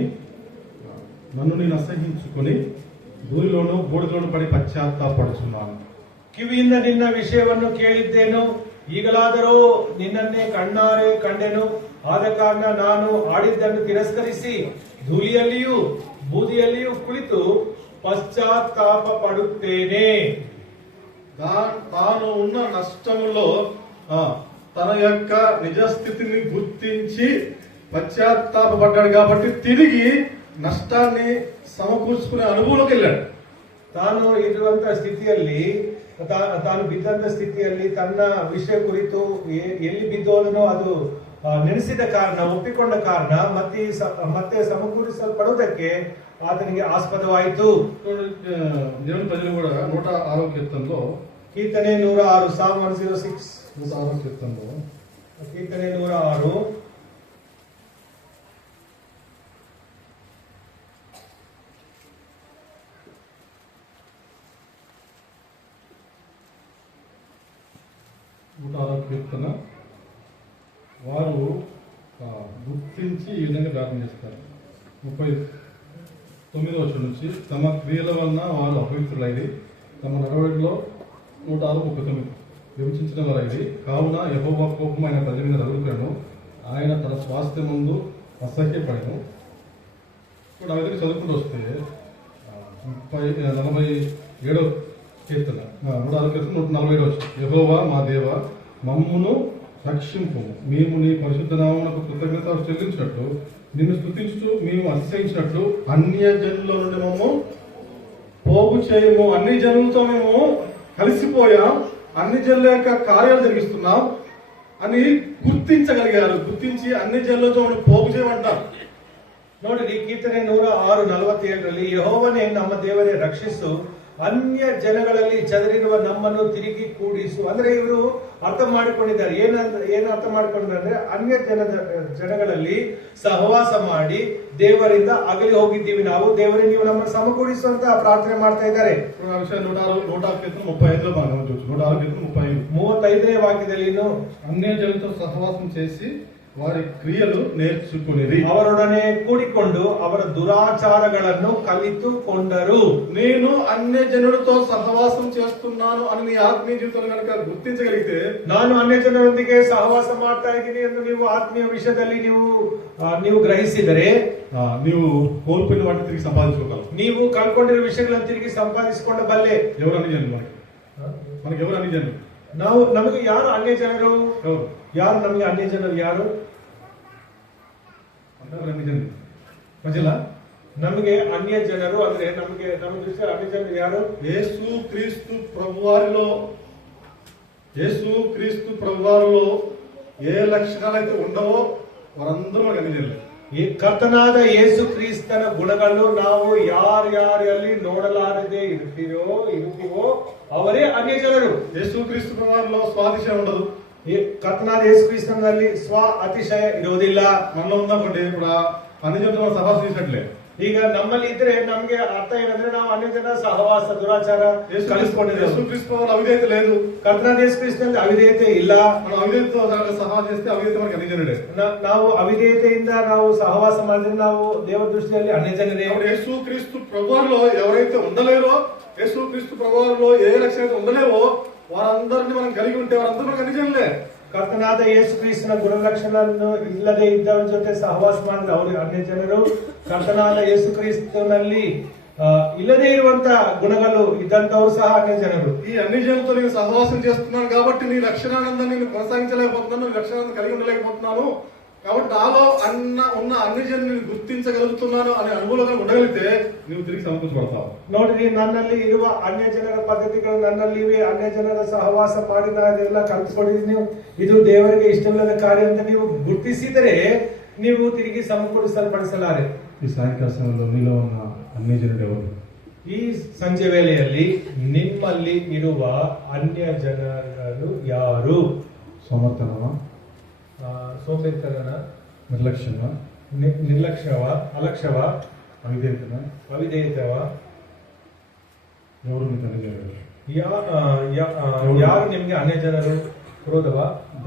ధూళిలోనూ బూడిదలోనూ పడి పశ్చాత్తాపడుచున్నాను. ಕಿವಿಯಿಂದ ನಿನ್ನ ವಿಷಯವನ್ನು ಕೇಳಿದ್ದೇನು, ಈಗಲಾದರೂ ನಿನ್ನನ್ನೇ ಕಣ್ಣಾರೆ ಕಂಡೆನು. ಆದ ಕಾರಣ ನಾನು ಆಡಿದ್ದನ್ನು ತಿರಸ್ಕರಿಸಿ ಧೂಳಿಯಲ್ಲಿಯೂ ಬೂದಿಯಲ್ಲಿಯೂ ಕುಳಿತು పశ్చాత్తాప పడుతేనే. తాను ఉన్న నష్టములో తన యొక్క నిజస్థితిని గుర్తించి పశ్చాత్తాపడ్డాడు కాబట్టి తిరిగి నష్టాన్ని సమకూర్చుకునే అనుభవంలోకి వెళ్ళాడు. ತಾನು ಇರುವಂತಹ ಸ್ಥಿತಿಯಲ್ಲಿ ತಾನು ಬಿದ್ದಂತ ಸ್ಥಿತಿಯಲ್ಲಿ ತನ್ನ ವಿಷಯ ಕುರಿತು ಎಲ್ಲಿ ಬಿದ್ದೋದನೋ ಅದು ನೆನೆಸಿದ ಕಾರಣ, ಒಪ್ಪಿಕೊಂಡ ಕಾರಣ ಮತ್ತೆ ಸಮಕೂರಿಸಲ್ಪಡುವುದಕ್ಕೆ ಆತನಿಗೆ ಆಸ್ಪದವಾಯಿತು. దేవుని ప్రజలు కూడా 106వ కీర్తనలో కీర్తನೆ 106 Psalm 106 106వ కీర్తనలో కీర్తನೆ 106 106వ కీర్తన వారు గుర్తించి ఈ విధంగా ప్రార్థన చేస్తారు. 39వ వచనం నుంచి తమ క్రియల వలన వారు అపవిత్రులైది, తమ నడవడిలో 106:39 విభజించిన వారైది, కావున యెహోవా కోపం ఆయన ప్రజల మీద రగులుకొనెను, ఆయన తన స్వాస్థ్యం ముందు అసహ్యపడెను. ఇప్పుడు ఆ విధంగా చదువుకుంటూ వస్తే 47వ కీర్తన 106వ కీర్తన 147వ వచనం, యెహోవా మా దేవ మమ్మును రక్షింపు, మేము నీ పరిశుద్ధ నామమునకు కృతజ్ఞత చెల్లించినట్లు నిన్ను స్తుతించుతూ మేము అతిశయించినట్లు అన్యజనుల నుండి మేము పోగు చేయము. అన్ని జనులతో మేము కలిసిపోయాం, అన్ని జనుల యొక్క కార్యాలు జరిగిస్తున్నాం అని గుర్తించగలిగారు. గుర్తించి అన్ని జనులతో మనం పోగు చేయమంటారు. ನೋಡ್ರಿ, ಕೀರ್ತನೆ 106:47 ಯೆಹೋವನೇ ನಮ್ಮ ದೇವರೇ ರಕ್ಷಿಸು, ಅನ್ಯ ಜನಗಳಲ್ಲಿ ಚದರಿರುವ ನಮ್ಮನ್ನು ತಿರುಗಿ ಕೂಡಿಸು. ಅಂದ್ರೆ ಇವರು ಅರ್ಥ ಮಾಡಿಕೊಂಡಿದ್ದಾರೆ. ಏನು ಅರ್ಥ ಮಾಡಿಕೊಂಡಿದ್ದಾರೆ? ಅನ್ಯ ಜನಗಳಲ್ಲಿ ಸಹವಾಸ ಮಾಡಿ ದೇವರಿಂದ ಅಗಲಿ ಹೋಗಿದ್ದೀವಿ ನಾವು, ದೇವರಿಗೆ ನೀವು ನಮ್ಮನ್ನು ಸಮಕೂಡಿಸು ಅಂತ ಪ್ರಾರ್ಥನೆ ಮಾಡ್ತಾ ಇದ್ದಾರೆ. 135ನೇ ವಾಕ್ಯದಲ್ಲಿ అన్య జనులతో సహవాసం చేసి వారి క్రియలు నేర్చుకునేది, ಅವರೊಡನೆ ಕೂಡಿಕೊಂಡು ಅವರ ದುರಾಚಾರಗಳನ್ನು ಕಲಿತುಕೊಂಡರು. నేను అన్య జనులతో సహవాసం చేస్తున్నాను అని నీ ఆత్మీయ జీవితంలో కనుక గుర్తించగలిగితే, ನಾನು ಅನ್ಯ ಜನರೊಂದಿಗೆ ಸಹವಾಸ ಮಾಡ್ತಾ ಇದ್ದೀನಿ ಎಂದು ನೀವು ಆತ್ಮೀಯ ವಿಷಯದಲ್ಲಿ ನೀವು ಗ್ರಹಿಸಿದರೆ నీవు కోల్పోయిన వాటిని తిరిగి సంపాదించుకోగలవు. ನೀವು ಕಳ್ಕೊಂಡಿರೋ ವಿಷಯಗಳನ್ನು ತಿರುಗಿ ಸಂಪಾದಿಸಿಕೊಂಡ ಬಲ್ಲೆ. ఎవరు అన్ని జనులు? మనకి ఎవరు అన్ని జనులు? ನಮಗೆ ಯಾರು ಅನ್ಯ ಜನರು? ಯಾರು ನಮಗೆ ಅನ್ಯ ಜನರು? ಯಾರು అన్ని జనులు మధ్యలో ನಮಗೆ ಅನ್ಯ ಜನರು ಅಂದ್ರೆ ನಮ್ಮ ದೃಷ್ಟಿಯಲ್ಲಿ ಅನ್ಯ ಜನರು ಯಾರು? యేసు క్రీస్తు ప్రభువారిలో ఏ లక్షణాలు అయితే ఉండవో వారందరూ మనకు అన్ని జనులు. ಈ ಕರ್ತನಾದ ಯೇಸು ಕ್ರಿಸ್ತನ ಗುಣಗಳನ್ನು ನಾವು ಯಾರ್ಯಾರಲ್ಲಿ ನೋಡಲಾರದೆ ಇರ್ತೀವೋ ಅವರೇ ಅನ್ಯ ಜನರು. యేసు క్రీస్తు ప్రభువారిలో స్వాతిశయం ఉండదు. ಈ ಕರ್ತನಾದ ಯೇಸು ಕ್ರಿಸ್ತನಲ್ಲಿ ಸ್ವ ಅತಿಶಯ ಇರೋದಿಲ್ಲ. మనలో ఉందనుకోండి, ఇప్పుడు అన్ని జనులతో సహవాసం చేసినట్లే. ಈಗ ನಮ್ಮಲ್ಲಿ ಇದ್ರೆ ನಮ್ಗೆ ಅರ್ಥ ಏನಂದ್ರೆ ನಾವು ಅನ್ಯ ಜನ ಸಹವಾಸ ದುರಾಚಾರ ಕಲಿಸ್ಕೊಂಡಿದ್ದೇವೆ. యేసు క్రీస్తు అవిధేయత లేదు. ಕರ್ತನಾದ ಯೇಸು ಕ್ರಿಸ್ತನಲ್ಲಿ ಅವಿಧೇಯತೆ ಇಲ್ಲ. మనం అవిధేయతతో సహవాసం చేస్తే అవిధేయత మనకి అన్ని జనుడే. ನಾವು ಅವಿಧೇಯತೆಯಿಂದ ನಾವು ಸಹವಾಸ ಮಾಡಿದ್ರೆ ನಾವು ದೇವರ ದೃಷ್ಟಿಯಲ್ಲಿ ಅನ್ಯ ಜನರೇ. యేసు క్రీస్తు ప్రభువారిలో ఎవరైతే ఉండలేరో, యేసు క్రీస్తు ప్రభువారిలో ఏ లక్షణం అయితే ఉండలేవో వారందరినీ మనం కలిగి ఉంటే వారందరూ మనకు అన్ని జనులే. ಕರ್ತನಾದ ಯೇಸು ಕ್ರಿಸ್ತನ ಗುಣಲಕ್ಷಣವನ್ನು ಇಲ್ಲದೆ ಇದ್ದವರ ಜೊತೆ ಸಹವಾಸ ಮಾಡಿದ್ರೆ ಅವರು ಅನ್ಯ ಜನರು, ಕರ್ತನಾದ ಯೇಸು ಕ್ರಿಸ್ತನಲ್ಲಿ ఇల్లదే ఇరువంత గుణగలు ఇద్దంతವರು సహా అన్య జనులు. ఈ అన్ని జనులతో నేను సహవాసం చేస్తున్నాను కాబట్టి నీ లక్షణానందాన్ని నేను కొనసాగించలేకపోతున్నాను, నీ లక్షణాన్ని కలిగి ఉండలేకపోతున్నాను. కాబట్టి నాలో ఉన్న అన్ని జనులను గుర్తించగలుగుతున్నాను అనే అనుభవంగా ఉండగలిగితే ನೀವು తిరిగి ಸಮರ್ಪಿಸಬಹುದು. ನೋಡ್ರಿ, ನನ್ನಲ್ಲಿ ಇರುವ ಅನ್ಯ ಜನರ ಪದ್ಧತಿಗಳು, ನನ್ನಲ್ಲಿ ಇವೆ ಅನ್ಯ ಜನರ ಸಹವಾಸ ಮಾಡಿ ಅದೆಲ್ಲ ಕಲ್ತ್ಕೊಂಡಿದ್ದೀನಿ ನೀವು, ಇದು ದೇವರಿಗೆ ಇಷ್ಟವಿಲ್ಲದ ಕಾರ್ಯ ಅಂತ ನೀವು ಗುರುತಿಸಿದರೆ ನೀವು ತಿರುಗಿ ಸಮಕೂಡಿಸಲ್ಪಡಿಸಲಾರೆ. ಈ ಸಾಯಂಕಾಲ ಸಮಯದಲ್ಲಿ ನೀలో ఉన్న ಅನ್ಯ ಜನರು ఎవరు? ಈ ಸಂಜೆ ವೇಳೆಯಲ್ಲಿ ನಿಮ್ಮಲ್ಲಿ ಇರುವ ಅನ್ಯ ಜನರು ಯಾರು? ಸೋಮರ್ತನವ, ಸೋಂಬೇರಿತನ, ನಿರ್ಲಕ್ಷ್ಯವ, ನಿರ್ಲಕ್ಷ್ಯವ, ಅಲಕ್ಷ್ಯವ, ಅವಿಧೇಯತವ, ఎవరు మీకు అన్య ಜನರು? ಯಾರು ನಿಮ್ಗೆ ಅನ್ಯ ಜನರು? ಕ್ರೋಧವ.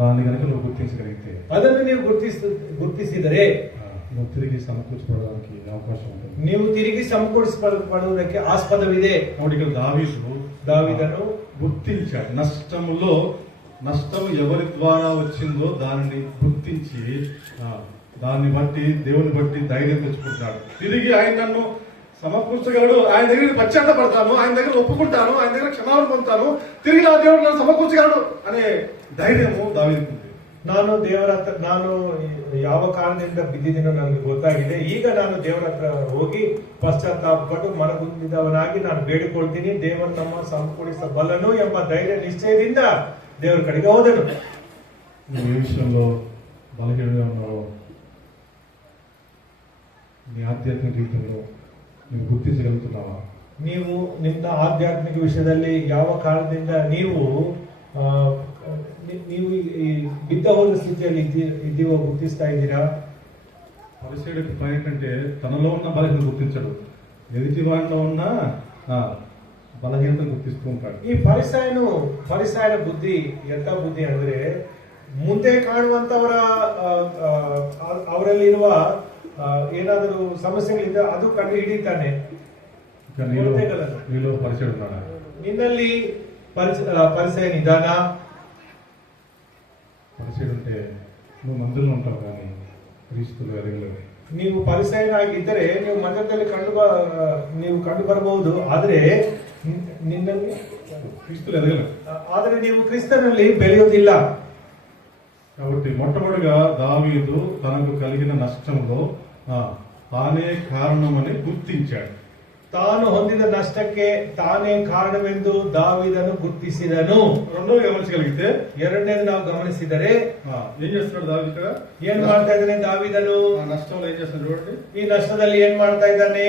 దాన్ని కనుక నువ్వు గుర్తించగలిగితే, ಅದನ್ನು ನೀವು ಗುರುತಿಸಿದರೆ నువ్వు తిరిగి సమకూర్చుకోవడానికి అవకాశం ఉంటుంది. ನೀವು ತಿರುಗಿ ಸಮಕೂಡಿಸಲ್ಪಡುವುದಕ್ಕೆ ಆಸ್ಪದವಿದೆ. ನೋಡಿ, ఇక్కడ దావీదను గుర్తించాడు. నష్టం ఎవరి ద్వారా వచ్చిందో దానిని గుర్తించి దాన్ని బట్టి దేవుని బట్టి ధైర్యం తెచ్చుకుంటున్నాడు. తిరిగి ఆయన నన్ను సమకూర్చగలడు, ఆయన దగ్గర పశ్చాత్తపడతాను, ఆయన దగ్గర ఒప్పుకుంటాను, ఆయన దగ్గర క్షమాపణ పొందుతాను, తిరిగి నా దేవుడు నన్ను సమకూర్చగలడు అనే ధైర్యము దావీదుకు. ನಾನು ದೇವರ ಹತ್ರ ನಾನು ಯಾವ ಕಾರಣದಿಂದ ಬಿದ್ದಿದ್ದೀನೋ ನನಗೆ ಗೊತ್ತಾಗಿದೆ. ಈಗ ನಾನು ದೇವರ ಹತ್ರ ಹೋಗಿ ಪಶ್ಚಾತ್ತಾಪಪಟ್ಟು ಮನಗುಂದಿದವನಾಗಿ ನಾನು ಬೇಡಿಕೊಳ್ತೀನಿ. ದೇವರು ನಮ್ಮ ಸಮಕೂಡಿಸಬಲ್ಲನು ಎಂಬ ಧೈರ್ಯ ನಿಶ್ಚಯದಿಂದ ದೇವರ ಕಡೆಗೆ ಹೋದನು. ನೀವು ఏ విషయంలో బలహీనంగా ఉన్నారో నీ ఆధ్యాత్మిక జీవితంలో ನೀವು ಗುರುತಿಸಗలుగుతున్నావా? ನೀವು ನಿಮ್ಮ ಆಧ್ಯಾತ್ಮಿಕ ವಿಷಯದಲ್ಲಿ ಯಾವ ಕಾರಣದಿಂದ ನೀವು ಬಿದ್ದ ಹೋದ ಸ್ಥಿತಿಯಲ್ಲಿ ಇದ್ದೀವೋ ಗುರುತಿಸ್ತಾ ಇದ್ದೀರಾ? పరిసయుడికి పని ఏంటంటే తనలో ఉన్న బలహీనత గుర్తించడు, ఎదుటి వాడిలో ఉన్న బలహీనతను గుర్తిస్తూ ఉంటాడు. ಈ ಫರಿಸಾಯನ ಬುದ್ಧಿ ಎಂತ ಬುದ್ಧಿ ಅಂದ್ರೆ, ಮುಂದೆ ಕಾಣುವಂತವರ ಅವರಲ್ಲಿರುವ ಏನಾದರೂ ಸಮಸ್ಯೆಗಳಿಂದ ಅದು ಕಂಡು ಹಿಡಿತಾನೆ. ನೀನು ಪರಿಚಯ ఉన్నాడా? ನಿನ್ನಲ್ಲಿ ಪರಿಚಯನಿದ್ದಾನ? పరిచయం ఉంటే నువ్వు మందిరంలో ఉంటావు కానీ క్రీస్తులో ఎరగలేవు. ನೀವು ಪರಿಚಯನಾಗಿದ್ದರೆ ನೀವು ಮಂದಿರದಲ್ಲಿ ನೀವು ಕಂಡು ಬರಬಹುದು, ಆದ್ರೆ ನಿನ್ನಲ್ಲಿ క్రీస్తులో ఎదగలేవు. ಆದ್ರೆ ನೀವು ಕ್ರಿಸ್ತನಲ್ಲಿ ಬೆಳೆಯುವುದಿಲ್ಲ. కాబట్టి మొట్టమొదటిగా దావీదు తనకు కలిగిన నష్టంలో తానే కారణమని గుర్తించాడు. ತಾನು ಹೊಂದಿದ ನಷ್ಟಕ್ಕೆ ತಾನೇ ಕಾರಣವೆಂದು ದಾವೀದನು ಗುರುತಿಸಿದನು. రెండోది గమనించగలిగితే, ಎರಡನೇದು ನಾವು ಗಮನಿಸಿದರೆ ఏం చేస్తున్నాడు దావీదు? ఇక్కడ ಏನ್ ಮಾಡ್ತಾ ಇದ್ದಾನೆ ದಾವೀದನು? నష్టంలో ఏం చేస్తున్నాడు చూడండి. ಈ ನಷ್ಟದಲ್ಲಿ ಏನ್ ಮಾಡ್ತಾ ಇದ್ದಾನೆ?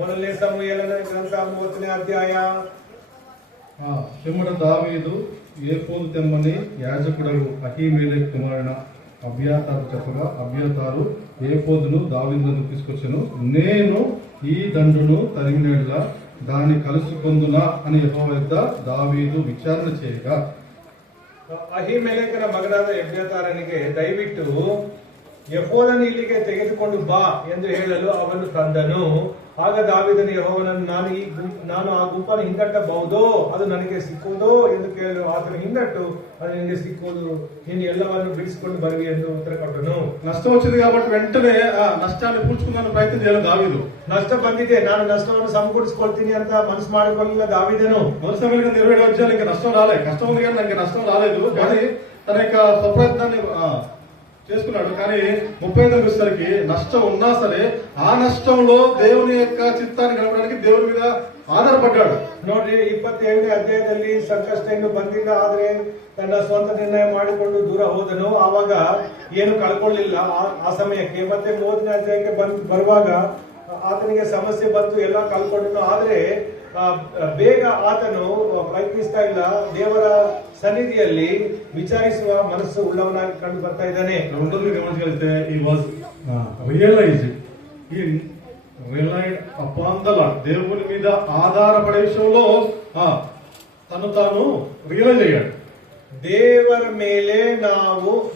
1ನೇ ಸಮುವೇಲನ ಗ್ರಂಥ 30ನೇ ಅಧ್ಯಾಯ. పిమ్మట దావీదు ఏఫోదు తెమ్మని యాజకుడగు అహీమెలెకు కుమారుడైన అబ్యాతారు చెప్పగా, అబ్యాతారు ఏఫోదును దావీదును తీసుకొచ్చెను. నేను ఈ దండును తరిమినట్లా దాన్ని కలుసుకొందునా అని యెహోవా యొద్ద దావీదు ವಿಚಾರಣೆ చేయగా, ಅಹೀಮೆಲೆಕನ ಮಗನಾದ ಎಬ್ಯಾತಾರನಿಗೆ ದಯವಿಟ್ಟು ಯೆಹೋವನನ್ನು ಇಲ್ಲಿಗೆ ತೆಗೆದುಕೊಂಡು ಬಾ ಎಂದು ಹೇಳಲು ಅವನು ತಂದನು. ಆಗ ದಾವೀದನು ಯೆಹೋವನನ್ನು ನಾನು ಆ ಗುಂಪನ್ನು ಹಿಂದಟ್ಟಬಹುದೋ, ಅದು ನನಗೆ ಸಿಕ್ಕುವುದೋ ಎಂದು ಕೇಳಲು ಆತನು ಹಿಂದಟ್ಟು ಅದು ನಿನಗೆ ಸಿಕ್ಕುವುದು, ನೀನು ಎಲ್ಲವನ್ನು ಬಿಡಿಸಿಕೊಂಡು ಬರುವಿ ಎಂದು ಉತ್ತರ ಕೊಟ್ಟನು. నష్టం వచ్చింది కాబట్టి వెంటనే ఆ నష్టాన్ని పూడ్చుకుందాని ప్రయత్నం చేయాలి దావీదు. ನಷ್ಟ ಬಂದಿದೆ, ನಾನು ನಷ್ಟವನ್ನು ಸಮಕೂಡಿಸಿಕೊಳ್ತೀನಿ ಅಂತ ಮನಸ್ಸು ಮಾಡಿಕೊಳ್ಳಲಿಲ್ಲ ದಾವೀದನು. మొదటి సమయంలో 20 అధ్యాయాలు ఇంకా నష్టం రాలేదు, కష్టం ఉంది కానీ నాకు నష్టం రాలేదు, కానీ తన యొక్క స్వప్రయత్నాన్ని చేసుకున్నాడు. కానీ 35 వచ్చేసరికి నష్టం ఉన్నా సరే ఆ నష్టంలో దేవుని యొక్క చిత్తాన్ని గడపడానికి దేవుని మీద ಆಧಾರಪಟ್ಟಾಡು. ನೋಡ್ರಿ, 27ನೇ ಅಧ್ಯಾಯದಲ್ಲಿ ಸಂಕಷ್ಟ ಏನು ಬಂದಿಲ್ಲ, ಆದ್ರೆ ತನ್ನ ಸ್ವಂತ ನಿರ್ಣಯ ಮಾಡಿಕೊಂಡು ದೂರ ಹೋದನು. ಆವಾಗ ಏನು ಕಳ್ಕೊಳ್ಳಿಲ್ಲ ಆ ಸಮಯಕ್ಕೆ. ಮತ್ತೆ 30ನೇ ಅಧ್ಯಾಯಕ್ಕೆ ಬರುವಾಗ ಆತನಿಗೆ ಸಮಸ್ಯೆ ಬಂತು, ಎಲ್ಲ ಕಳ್ಕೊಂಡನು. ಆದ್ರೆ ಬೇಗ ಆತನು ಪ್ರಯತ್ನಿಸ್ತಾ ಇಲ್ಲ, ದೇವರ ಸನ್ನಿಧಿಯಲ್ಲಿ ವಿಚಾರಿಸುವ ಮನಸ್ಸು ಉಳ್ಳವನಾಗಿ ಕಂಡು ಬರ್ತಾ ಇದ್ದಾನೆ. రెండోది గమనించగలిగితే he was realized, he relied upon the Lord. దేవుని మీద ఆధారపడే విషయంలో తను తాను రియలైజ్ అయ్యాడు. ದೇವರ ಮೇಲೆ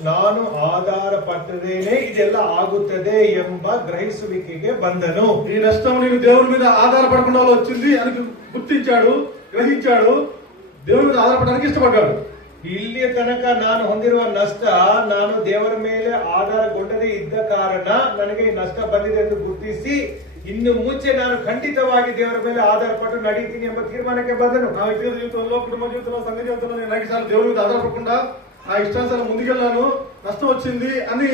ನಾನು ಆಧಾರ ಪಟ್ಟದೇನೆ ಇದೆಲ್ಲ ಆಗುತ್ತದೆ ಎಂಬ ಗ್ರಹಿಸುವಿಕೆಗೆ ಬಂದನು. ఈ నష్టం నేను దేవుని మీద ఆధారపడకుండా వచ్చింది అని గుర్తించాడు, గ్రహించాడు, దేవుని మీద ఆధారపడడానికి ఇష్టపడ్డాడు. ಇಲ್ಲಿಯ ತನಕ ನಾನು ಹೊಂದಿರುವ ನಷ್ಟ ನಾನು ದೇವರ ಮೇಲೆ ಆಧಾರಗೊಂಡದೇ ಇದ್ದ ಕಾರಣ ನನಗೆ ಈ ನಷ್ಟ ಬಂದಿದೆ ಎಂದು ಗುರುತಿಸಿ ಇನ್ನು ಮುಂಚೆ ನಾನು ಖಂಡಿತವಾಗಿ ದೇವರ ಮೇಲೆ ఆధారపಟ್ಟು నడిತೀನಿ ಎಂಬ ತೀರ್ಮಾನಕ್ಕೆ ಬಂದನು. నా వ్యక్తిగత జీవితంలో, కుటుంబ జీవితంలో, సంఘ జీవితంలో నేను అనేక సార్లు దేవుడి మీద ఆధారపడకుండా ఆ ఇష్టానుసారం ముందుకెళ్ళాను, నష్టం వచ్చింది అని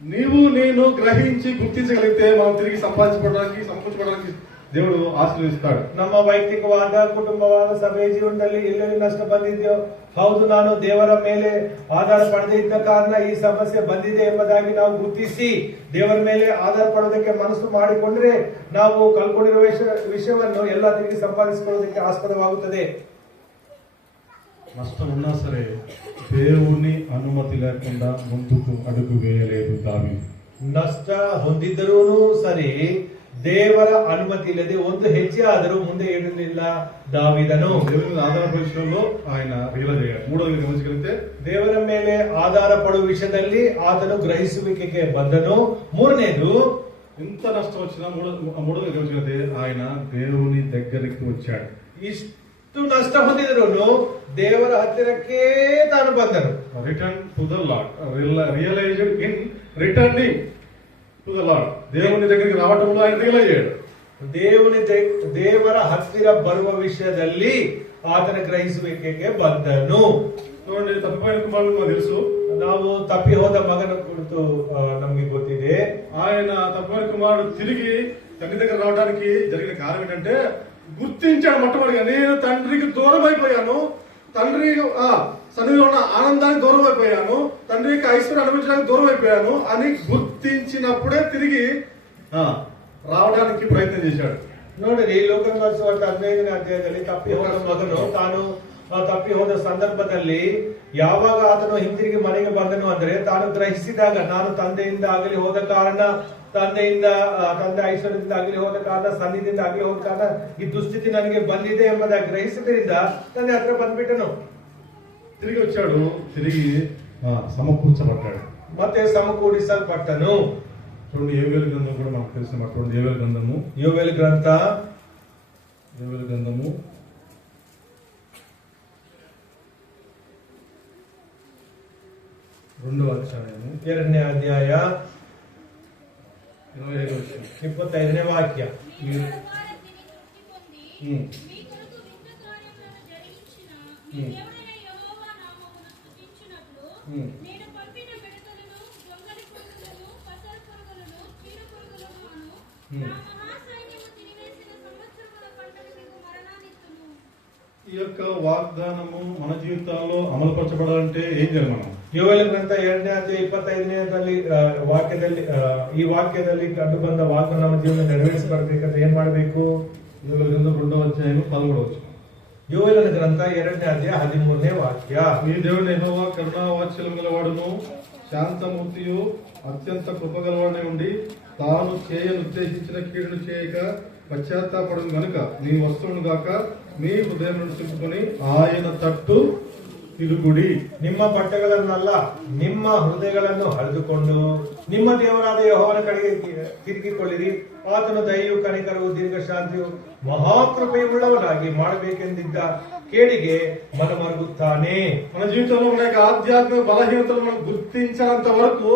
నీవు నేను గ్రహించి గుర్తించగలిగితే మనం తిరిగి సంపాదించుకోవడానికి, సమకూర్చుకోవడానికి దేవుడు ఆశీర్వదిస్తాడు. ನಮ್ಮ ವೈಯಕ್ತಿಕವಾದ ಕುಟುಂಬವಾದ ಸಭೆಯ ಜೀವನದಲ್ಲಿ ಎಲ್ಲೆಲ್ಲಿ ನಷ್ಟ ಬಂದಿದೆಯೋ, ಹೌದು ನಾನು ದೇವರ ಮೇಲೆ ಆಧಾರ ಪಡೆದೇ ಇದ್ದ ಕಾರಣ ಈ ಸಮಸ್ಯೆ ಬಂದಿದೆ ಎಂಬುದಾಗಿ ನಾವು ಗುರುತಿಸಿ ದೇವರ ಮೇಲೆ ಆಧಾರ ಪಡೋದಕ್ಕೆ ಮನಸ್ಸು ಮಾಡಿಕೊಂಡ್ರೆ ನಾವು ಕಳ್ಕೊಂಡಿರುವ ವಿಷಯವನ್ನು ಎಲ್ಲ ತಿರುಗಿ ಸಂಪಾದಿಸಿಕೊಳ್ಳೋದಕ್ಕೆ ಆಸ್ಪದವಾಗುತ್ತದೆ. నష్టం ఉన్నా సరే దేవుని అనుమతి లేకుండా ముందుకు అడుగు వేయలేదు దావీదు. ನಷ್ಟ ಹೊಂದಿದ್ದರೂ ಸರಿ ದೇವರ ಅನುಮತಿ ಇಲ್ಲದೆ ಒಂದು ಹೆಜ್ಜೆ ಆದರೂ ಮುಂದೆ ಇಡಲಿಲ್ಲ ದಾವೀದನು. దేవుని మీద ఆధారపడే విషయంలో ఆయన రియలైజ్ అయ్యాడు. మూడోది గమనించగలిగితే ದೇವರ ಮೇಲೆ ಆಧಾರ ಪಡುವ ವಿಷಯದಲ್ಲಿ ಆತನು ಗ್ರಹಿಸುವಿಕೆಗೆ ಬಂದನು. ಮೂರನೇದು, ఇంత నష్టం వచ్చినా మూడోది గమనించగలిగితే ఆయన దేవుని దగ్గరికి వచ్చాడు. ಇಷ್ಟು ನಷ್ಟ ಹೊಂದಿದ್ರು ದೇವರ ಹತ್ತಿರಕ್ಕೆ ತಾನು ಬಂದನು. Return to the Lord, realized in returning to the Lord. దేవుని దగ్గరికి రావటంలో ఆయన రియలైజ్ అయ్యాడు. ದೇವರ ಹತ್ತಿರ ಬರುವ ವಿಷಯದಲ್ಲಿ ಆತನ ಗ್ರಹಿಸುವಿಕೆಗೆ ಬಂದನು. ನೋಡ್ರಿ, ತಪ್ಪಿపోయిన కుమారుడు మనకు తెలుసు. ನಾವು ತಪ್ಪಿ ಹೋದ ಮಗನ ಕುರಿತು ನಮಗೆ ಗೊತ್ತಿದೆ. ఆయన తప్పిపోయిన కుమారుడు తిరిగి తండ్రి దగ్గర రావడానికి జరిగిన కారణం ఏంటంటే గుర్తించాడు మొట్టమొదటిగా, నేను తండ్రికి దూరం అయిపోయాను, తండ్రి సన్నిధిలో ఉన్న ఆనందానికి దూరం అయిపోయాను, తండ్రికి ఐశ్వర్యం అనుభవించడానికి దూరం అయిపోయాను అని గుర్తించినప్పుడే తిరిగి రావడానికి ప్రయత్నం చేశాడు. ನೋಡಿರಿ, ಲೋಕನ ಸುವಾರ್ತೆ 15ನೇ ಅಧ್ಯಾಯದಲ್ಲಿ ತಪ್ಪಿ ಹೋದ ಮಗನು ತಾನು ತಪ್ಪಿ ಹೋದ ಸಂದರ್ಭದಲ್ಲಿ ಯಾವಾಗ ಆತನು ಹಿಂತಿರುಗಿ ಮನೆಗೆ ಬಂದನು ಅಂದ್ರೆ ತಾನು ಗ್ರಹಿಸಿದಾಗ ನಾನು ತಂದೆಯಿಂದ ಆಗಲಿ ಹೋದ ಕಾರಣ, ತಂದೆ ಐಶ್ವರ್ಯದಿಂದ ಆಗಲಿ ಹೋದ ಕಾರಣ, ಸನ್ನಿಧಿಯಿಂದ ಆಗಲಿ ಹೋದ ಕಾರಣ ಈ ದುಸ್ಥಿತಿ ನನಗೆ ಬಂದಿದೆ ಎಂಬುದಾಗಿ ಗ್ರಹಿಸಿದ್ರಿಂದ ತಂದೆ ಹತ್ರ ಬಂದ್ಬಿಟ್ಟನು. తిరిగి వచ్చాడు, తిరిగి సమకూర్చబడ్డాడు, ಮತ್ತೆ ಸಮಕೂಡಿಸಲ್ಪಟ್ಟನು. చూడండి, యోవేలు గ్రంథం కూడా మనకు తెలిసిన మాట. యోవేలు గ్రంథము 2వ అధ్యాయము 2ನೇ ಅಧ್ಯಾಯ 25ನೇ ವಾಕ್ಯ. ఈ యొక్క వాగ్దానము మన జీవితాల్లో అమలుపరచబడాలంటే ఏం చేయాలి మనం? ಯೋವೇಲ ಗ್ರಂಥ 2ನೇ ಅಧ್ಯಾಯ 25ನೇ ವಾಕ್ಯದಲ್ಲಿ ಈ ವಾಕ್ಯದಲ್ಲಿ ಕಂಡು ಬಂದ ವಾಗ್ದಾನ ನಮ್ಮ ಜೀವನ ನೆರವೇರಿಸಬರ್ಬೇಕಂದ್ರೆ ಏನ್ ಮಾಡಬೇಕು? ಯೋವೇಲ ಗ್ರಂಥ 2వ అధ్యాయం 13వ వచనం. ಯೋವೇಲನ ಗ್ರಂಥ 2ನೇ ಅಧ್ಯಾಯ 13ನೇ ವಾಕ್ಯ. మీ దేవుని యెహోవా కరుణావాత్సల్యం గలవాడును, శాంతమూర్తియు, అత్యంత కృపగలవాడై ఉండి తాను చేయనుద్దేశించిన కీడును చేయక పశ్చాత్తాపడను గనుక నీ వస్తువును గాక మీ హృదయం చింపుకొని ఆయన తట్టు ತಿರುಗುಡಿ. ನಿಮ್ಮ ಬಟ್ಟೆಗಳನ್ನಲ್ಲ ನಿಮ್ಮ ಹೃದಯಗಳನ್ನು ಹರಿದುಕೊಂಡು ನಿಮ್ಮ ದೇವರಾದ ಯೆಹೋವನ ಕಡೆಗೆ ತಿರುಗಿಕೊಳ್ಳಿರಿ. ಆತನು ದಯೆಯು, ಕನಿಕರವು, ದೀರ್ಘಶಾಂತಿಯು, ಮಹಾಕೃಪೆಯುಳ್ಳವನಾಗಿ ಮಾಡಬೇಕೆಂದಿದ್ದ ಕೇಡಿಗೆ ಮನಮರುಗುತ್ತಾನೆ. మన జీవితంలో ఉన్న ఆధ్యాత్మిక బలహీనతలను మనం గుర్తించినంత వరకు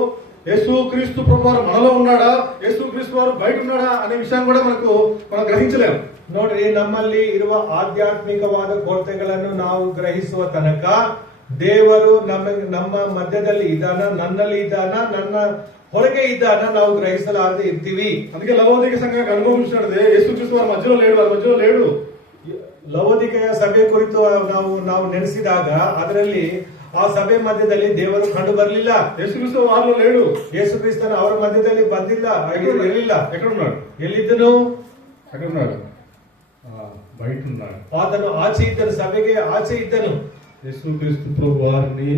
యేసుక్రీస్తు ప్రభువారు మనలో ఉన్నాడా, యేసుక్రీస్తు వారు బయట ఉన్నాడా అనే విషయం కూడా మనం గ్రహించలేము. ನೋಡ್ರಿ, ನಮ್ಮಲ್ಲಿ ಇರುವ ಆಧ್ಯಾತ್ಮಿಕವಾದ ಕೊರತೆಗಳನ್ನು ನಾವು ಗ್ರಹಿಸುವ ತನಕ ದೇವರು ನಮ್ಮ ಮಧ್ಯದಲ್ಲಿ ಇದ್ದಾನ, ನನ್ನಲ್ಲಿ ಇದ್ದಾನ, ನನ್ನ ಹೊರಗೆ ಇದ್ದಾನ ನಾವು ಗ್ರಹಿಸಲಾರದೆ ಇರ್ತೀವಿ. అందుకే లవోదిక సంఘానికి అనుభవం చూసినట్టే యేసుక్రీస్తు వారు మధ్యలో లేడు. ಲವೋದಿಕೆಯ ಸಭೆ ಕುರಿತು ನಾವು ನೆನೆಸಿದಾಗ ಅದರಲ್ಲಿ ಆ ಸಭೆ ಮಧ್ಯದಲ್ಲಿ ದೇವರು ಕಂಡು ಬರಲಿಲ್ಲ. ಯೇಸುಕ್ರಿಸ್ತು ವಾರలో లేడు. ಯೇಸುಕ್ರಿಸ್ತನ ಅವರ ಮಧ್ಯದಲ್ಲಿ ಬಂದಿಲ್ಲ, ಇರಲಿಲ್ಲ. ఎక్కడున్నాడు? ಎಲ್ಲಿದ್ದನು? ఎక్కడున్నాడు? బయట ఉన్నాడు. ಆತನು ಆಚೆ ಇದ್ದನು, ಸಭೆಗೆ ಆಚೆ ಇದ್ದನು. యేసుక్రీస్తు ప్రభు వారిని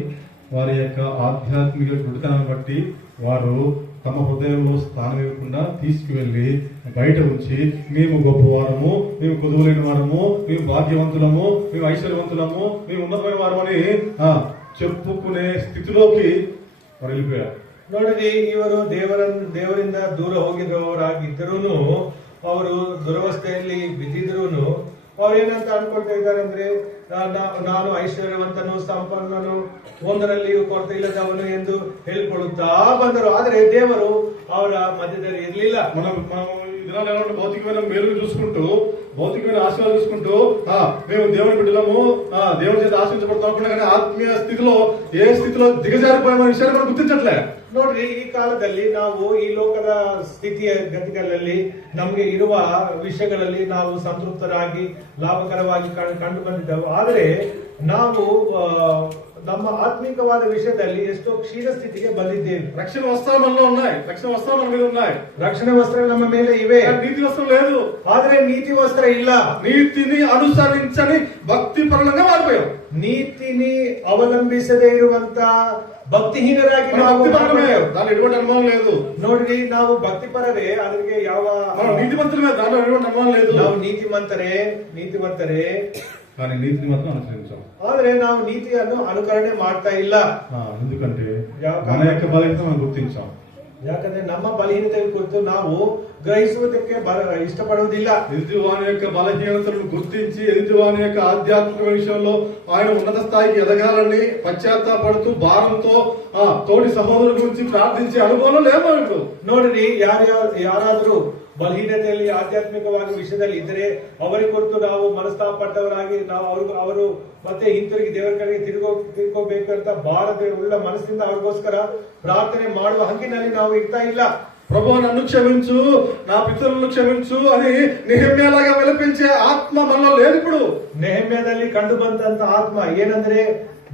వారి యొక్క ఆధ్యాత్మిక గుడితనాన్ని బట్టి వారు తమ హృదయంలో స్థానం ఇవ్వకుండా తీసుకువెళ్లి బయట ఉంచి మేము గొప్పవారము, మేము కొదువులేని వారము, మేము భాగ్యవంతులము, మేము ఐశ్వర్యవంతులము, మేము ఉన్నతమైన వారమని చెప్పుకునే స్థితిలోకి వారు వెళ్ళిపోయారు. ನೋಡಿರಿ, ಇವರು ದೇವರಿಂದ ದೂರ ಹೋಗಿರುವವರಾಗಿದ್ದರೂ ಅವರು ದುರವಸ್ಥೆಯಲ್ಲಿ ಬಿದ್ದಿದ್ರು ಅವ್ರೇನಂತ ಅನ್ಕೊಳ್ತಾ ಇದ್ದಾರೆ ಅಂದ್ರೆ ನಾನು ಐಶ್ವರ್ಯವಂತನು, ಸಂಪನ್ನನು, ಒಂದರಲ್ಲಿಯೂ ಕೊರತೆ ಇಲ್ಲದವನು ಎಂದು ಹೇಳಿಕೊಳ್ಳುತ್ತಾ ಬಂದರು. ಆದರೆ దేవరు ಅವರ మధ్యದಲ್ಲಿ ఇర్లిಲ್ಲ. మనం భౌతికమైన మేలు చూసుకుంటూ, భౌతికమైన ఆశీర్వాదం చూసుకుంటూ మేము దేవుని బిడ్డలము, దేవుని చేత ఆశీర్వదించబడతాం, కానీ ఆత్మీయ స్థితిలో ఏ స్థితిలో దిగజారిపోయిన విషయాన్ని మనం గుర్తించట్లే. ನೋಡ್ರಿ, ಈ ಕಾಲದಲ್ಲಿ ನಾವು ಈ ಲೋಕದ ಸ್ಥಿತಿಯ ಗತಿಗಳಲ್ಲಿ ನಮಗೆ ಇರುವ ವಿಷಯಗಳಲ್ಲಿ ನಾವು ಸಂತೃಪ್ತರಾಗಿ ಲಾಭಕರವಾಗಿ ಕಂಡು ಬಂದಿದ್ದೆವು. ಆದರೆ ನಾವು ನಮ್ಮ ಆತ್ಮಿಕವಾದ ವಿಷಯದಲ್ಲಿ ಎಷ್ಟೋ ಕ್ಷೀಣ ಸ್ಥಿತಿಗೆ ಬಂದಿದ್ದೇವೆ. రక్షణ వస్త్రాలు మనలో ఉన్నాయి, రక్షణ వస్త్రాలు మన మీద ఉన్నాయి, రక్షణ వస్త్రాలు ನಮ್ಮ ಮೇಲೆ ఇవే, నీతి వస్త్రం లేదు. ಆದ್ರೆ ನೀತಿ ವಸ್ತ್ರ ಇಲ್ಲ. నీతిని అనుసరించని భక్తి పరులంగా మారిపోయాం. ನೀತಿని ಅವಲಂಬಿಸದೇ ಇರುವಂತ ಭಕ್ತಿಹೀನರಾಗಿ దాని ఎటువంటి అనుమానం లేదు. ನೋಡ್ರಿ, ನಾವು ಭಕ್ತಿಪರರೇ, ಅದಕ್ಕೆ ಯಾವ నీతిమంతులమే, దానిలో ఎటువంటి అనుమానం లేదు. ನಾವು ನೀತಿವಂತರೇ కానీ నీతిని మాత్రం అనుసరించాం. ಆದ್ರೆ ನಾವು ನೀತಿಯನ್ನು ಅನುಕರಣೆ ಮಾಡ್ತಾ ಇಲ್ಲ. ఎందుకంటే మన యొక్క బలహీనత మనం గుర్తించాం. ಯಾಕಂದ್ರೆ ನಮ್ಮ ಬಲಹೀನತೆ ಕುರಿತು ನಾವು ಗ್ರಹಿಸುವುದಕ್ಕೆ ಇಷ್ಟಪಡುವುದಿಲ್ಲ. ఎదుటివాని యొక్క బలహీనతలను గుర్తించి ఎదుటివాని యొక్క ఆధ్యాత్మిక విషయంలో ఆయన ఉన్నత స్థాయికి ఎదగాలని పశ్చాత్తాపడుతూ భారంతో తోటి సహోదరుల గురించి ప్రార్థించే అనుభవం లేవు. ఇప్పుడు ನೋಡ್ರಿ, ಯಾರಾದ್ರೂ ಬಲಹೀನತೆಯಲ್ಲಿ ಆಧ್ಯಾತ್ಮಿಕವಾಗಿ ವಿಷಯದಲ್ಲಿ ಇದ್ರೆ ಅವರ ಕುರಿತು ನಾವು ಮನಸ್ತಾಪಟ್ಟವರಾಗಿ ಅವರು ಮತ್ತೆ ಹಿಂತಿರುಗಿ ದೇವರ ಕಡೆಗೆ ತಿರುಗೋಬೇಕಂತ ಭಾರತ ಉಳ್ಳ ಮನಸ್ಸಿಂದ ಅವ್ರಿಗೋಸ್ಕರ ಪ್ರಾರ್ಥನೆ ಮಾಡುವ ಹಂಗಿನಲ್ಲಿ ನಾವು ಇರ್ತಾ ಇಲ್ಲ. ప్రభు నన్ను క్షమించు, నా పితరులను క్షమించు అని నెహెమ్యాలాగా విలపించే ఆత్మ మనలో లేదు. ఇప్పుడు ನೆಹಮ್ಯದಲ್ಲಿ ಕಂಡು ಬಂದಂತ ಆತ್ಮ ಏನಂದ್ರೆ,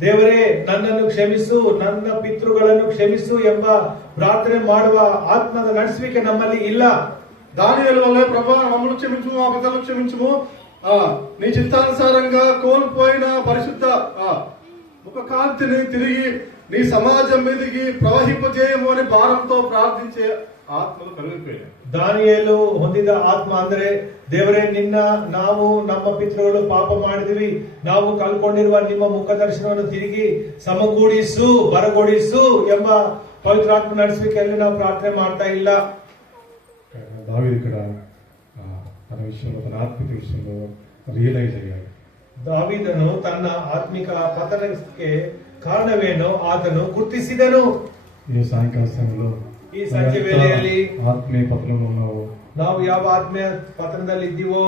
ದೇವರೇ ನನ್ನನ್ನು ಕ್ಷಮಿಸು, ನನ್ನ ಪಿತೃಗಳನ್ನು ಕ್ಷಮಿಸು ಎಂಬ ಪ್ರಾರ್ಥನೆ ಮಾಡುವ ಆತ್ಮದ ನಡೆಸುವಿಕೆ ನಮ್ಮಲ್ಲಿ ಇಲ್ಲ. దానియేలు వల్లే ప్రభు మమ్మల్ని క్షమించు, మా పితరులను క్షమించుము, నీ చిత్తానుసారంగా కోల్పోయిన పరిశుద్ధ ఒక కాంతిని తిరిగి నీ సమాజం మీదికి ప్రవహింపజేయము అని భారంతో ప్రార్థించే ఆత్మలు కలిగిపోయాయి. ದಾನಿಯೇಲು ಹೊಂದಿದ ಆತ್ಮ ಅಂದ್ರೆ, ದೇವರೇ ನಾವು ನಮ್ಮ ಪಿತೃಗಳು ಪಾಪ ಮಾಡಿದ್ವಿ, ನಾವು ಕಲ್ಕೊಂಡಿರುವ ನಿಮ್ಮ ಮುಖ ದರ್ಶನವನ್ನು ತಿರುಗಿ ಸಮಗೂಡಿಸು, ಬರಗೊಡಿಸು ಎಂಬ ಪವಿತ್ರಾತ್ಮ ನಡೆಸುವಿಕೆಯಲ್ಲಿ ನಾವು ಪ್ರಾರ್ಥನೆ ಮಾಡ್ತಾ ಇಲ್ಲ. దావీదు ఇక్కడ తన విషయంలో, తన ఆత్మిక విషయంలో రియలైజ్ అయ్యాడు. ದಾವೀದನು ತನ್ನ ಆತ್ಮಿಕ ಪತನಕ್ಕೆ ಕಾರಣವೇನೋ ಆತನು ಗುರುತಿಸಿದನು. ఈ సాయంకాల సమయంలో ಈ ಸಂಜೆ ವೇಳೆಯಲ್ಲಿ ఆత్మీయ పతనంలో ఉన్నావు, ನಾವು ಯಾವ ಆತ್ಮೀಯ ಪತನದಲ್ಲಿ ಇದ್ದೀವೋ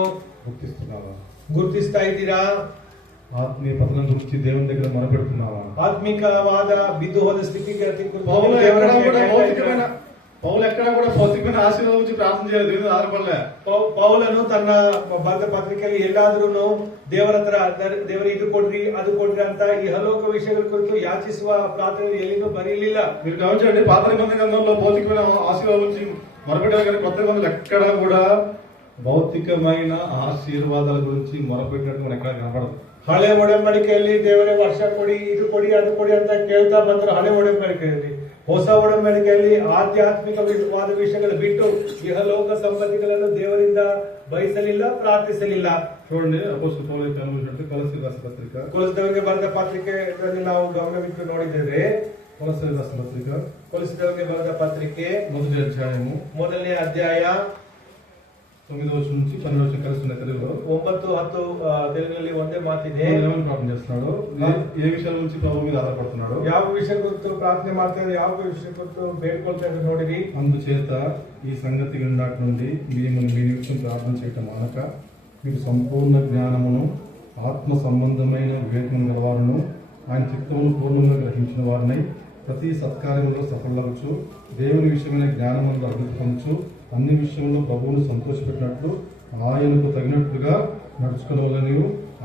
గుర్తిస్తున్నావా? ಗುರುತಿಸ್ತಾ ಇದ್ದೀರಾ? ఆత్మీయ పతనం గురించి దేవుని దగ్గర మొరపెడుతున్నావా? ಆತ್ಮಿಕವಾದ ಬಿದ್ದು ಹೋದ ಸ್ಥಿತಿಗೆ పౌలు ఎక్కడా కూడా భౌతికమైన ఆశీర్వాదం గురించి ప్రార్థన చేయలేదు, ఆధారపడలే. ಪೌಲನು ತನ್ನ ಬರೆದ ಪತ್ರಿಕೆಯಲ್ಲಿ ಎಲ್ಲಾದ್ರೂ ದೇವರ ಹತ್ರ, ದೇವರ ಇದು ಕೊಡ್ರಿ ಅದು ಕೊಡ್ರಿ ಅಂತ ಇಹಲೋಕ ವಿಷಯಗಳ ಕುರಿತು ಯಾಚಿಸುವ ಪ್ರಾರ್ಥನೆ ಎಲ್ಲಿನೂ ಬರೀಲಿಲ್ಲ. మీరు గమనించండి, పాత నిబంధన గ్రంథంలో భౌతికమైన ఆశీర్వాదం గురించి మొరపెట్టారు, కానీ కొత్త నిబంధనలు ఎక్కడా కూడా భౌతికమైన ఆశీర్వాదాల గురించి మొరపెట్టినట్టు మనకు ఎక్కడ కనపడదు. ಹಳೆ ಒಡಂಬಡಿಕೆಯಲ್ಲಿ ದೇವರೇ ವರ್ಷ ಕೊಡಿ, ಇದು ಕೊಡಿ, ಅದು ಕೊಡಿ ಅಂತ ಕೇಳ್ತಾ ಬಂದ್ರು ಹಳೆ ಒಡಂಬಡಿಕೆಯಲ್ಲಿ. ಹೊಸ ಒಡಂಬಡಿಕೆಯಲ್ಲಿ ಆಧ್ಯಾತ್ಮಿಕವಾದ ವಿಷಯಗಳು ಬಿಟ್ಟು ಇಹಲೋಕ ಸಂಪತ್ತಿಗಳನ್ನು ದೇವರಿಂದ ಬಯಸಲಿಲ್ಲ, ಪ್ರಾರ್ಥಿಸಲಿಲ್ಲ. చూడండి, అపోస్తలుల పౌలు ఏమనుకుంటాడంటే కొలస్సీయులకు రాసిన పత్రిక, ಕೊಲೊಸ್ಸೆಯವರಿಗೆ ಬರೆದ ಪತ್ರಿಕೆಯಲ್ಲಿ ನಾವು ಗಮನವಿಟ್ಟು ನೋಡಿದ್ದೇವೆ. కొలస్సీయులకు రాసిన పత్రిక, ಕೊಲೊಸ್ಸೆಯವರಿಗೆ ಬರೆದ ಪತ್ರಿಕೆ మొదటి అధ్యాయము 1ನೇ ಅಧ್ಯಾಯ 9వ వచనం నుంచి 12వ వచనం కలిసి ఉన్న తెలుగులో 9-10 తెలుగుನಲ್ಲಿ ಒಂದೇ ಮಾತಿದೆ. ఏమని ప్రార్థన చేస్తున్నాడు, ఏ విషయాల గురించి ప్రభు మీద ఆధారపడుతున్నాడు, ಯಾವ ವಿಷಯ ಕುರಿತು ಪ್ರಾರ್ಥನೆ ಮಾಡ್ತಾರೆ, ಯಾವ ವಿಷಯ ಕುರಿತು ಬೇಡ್ಕೊಳ್ತಾ ಇದ್ದಾರೆ ನೋಡಿರಿ. అందుచేత ఈ సంగతి విన్నాటి నుండి మేము మీ నిమిత్తం ప్రార్థన చేయటం మానక మీకు సంపూర్ణ జ్ఞానమును, ఆత్మ సంబంధమైన వివేకమును గలవారును, ఆయన చిత్తమును పూర్ణంగా గ్రహించిన వారినై ప్రతి సత్కార్యంలో సఫలవచ్చు, దేవుని విషయమైన జ్ఞానమును అభివృద్ధి పొందచ్చు, అన్ని విషయంలో ప్రభువును సంతోషపెట్టినట్లు ఆయనకు తగినట్లుగా నడుచుకోవాలని,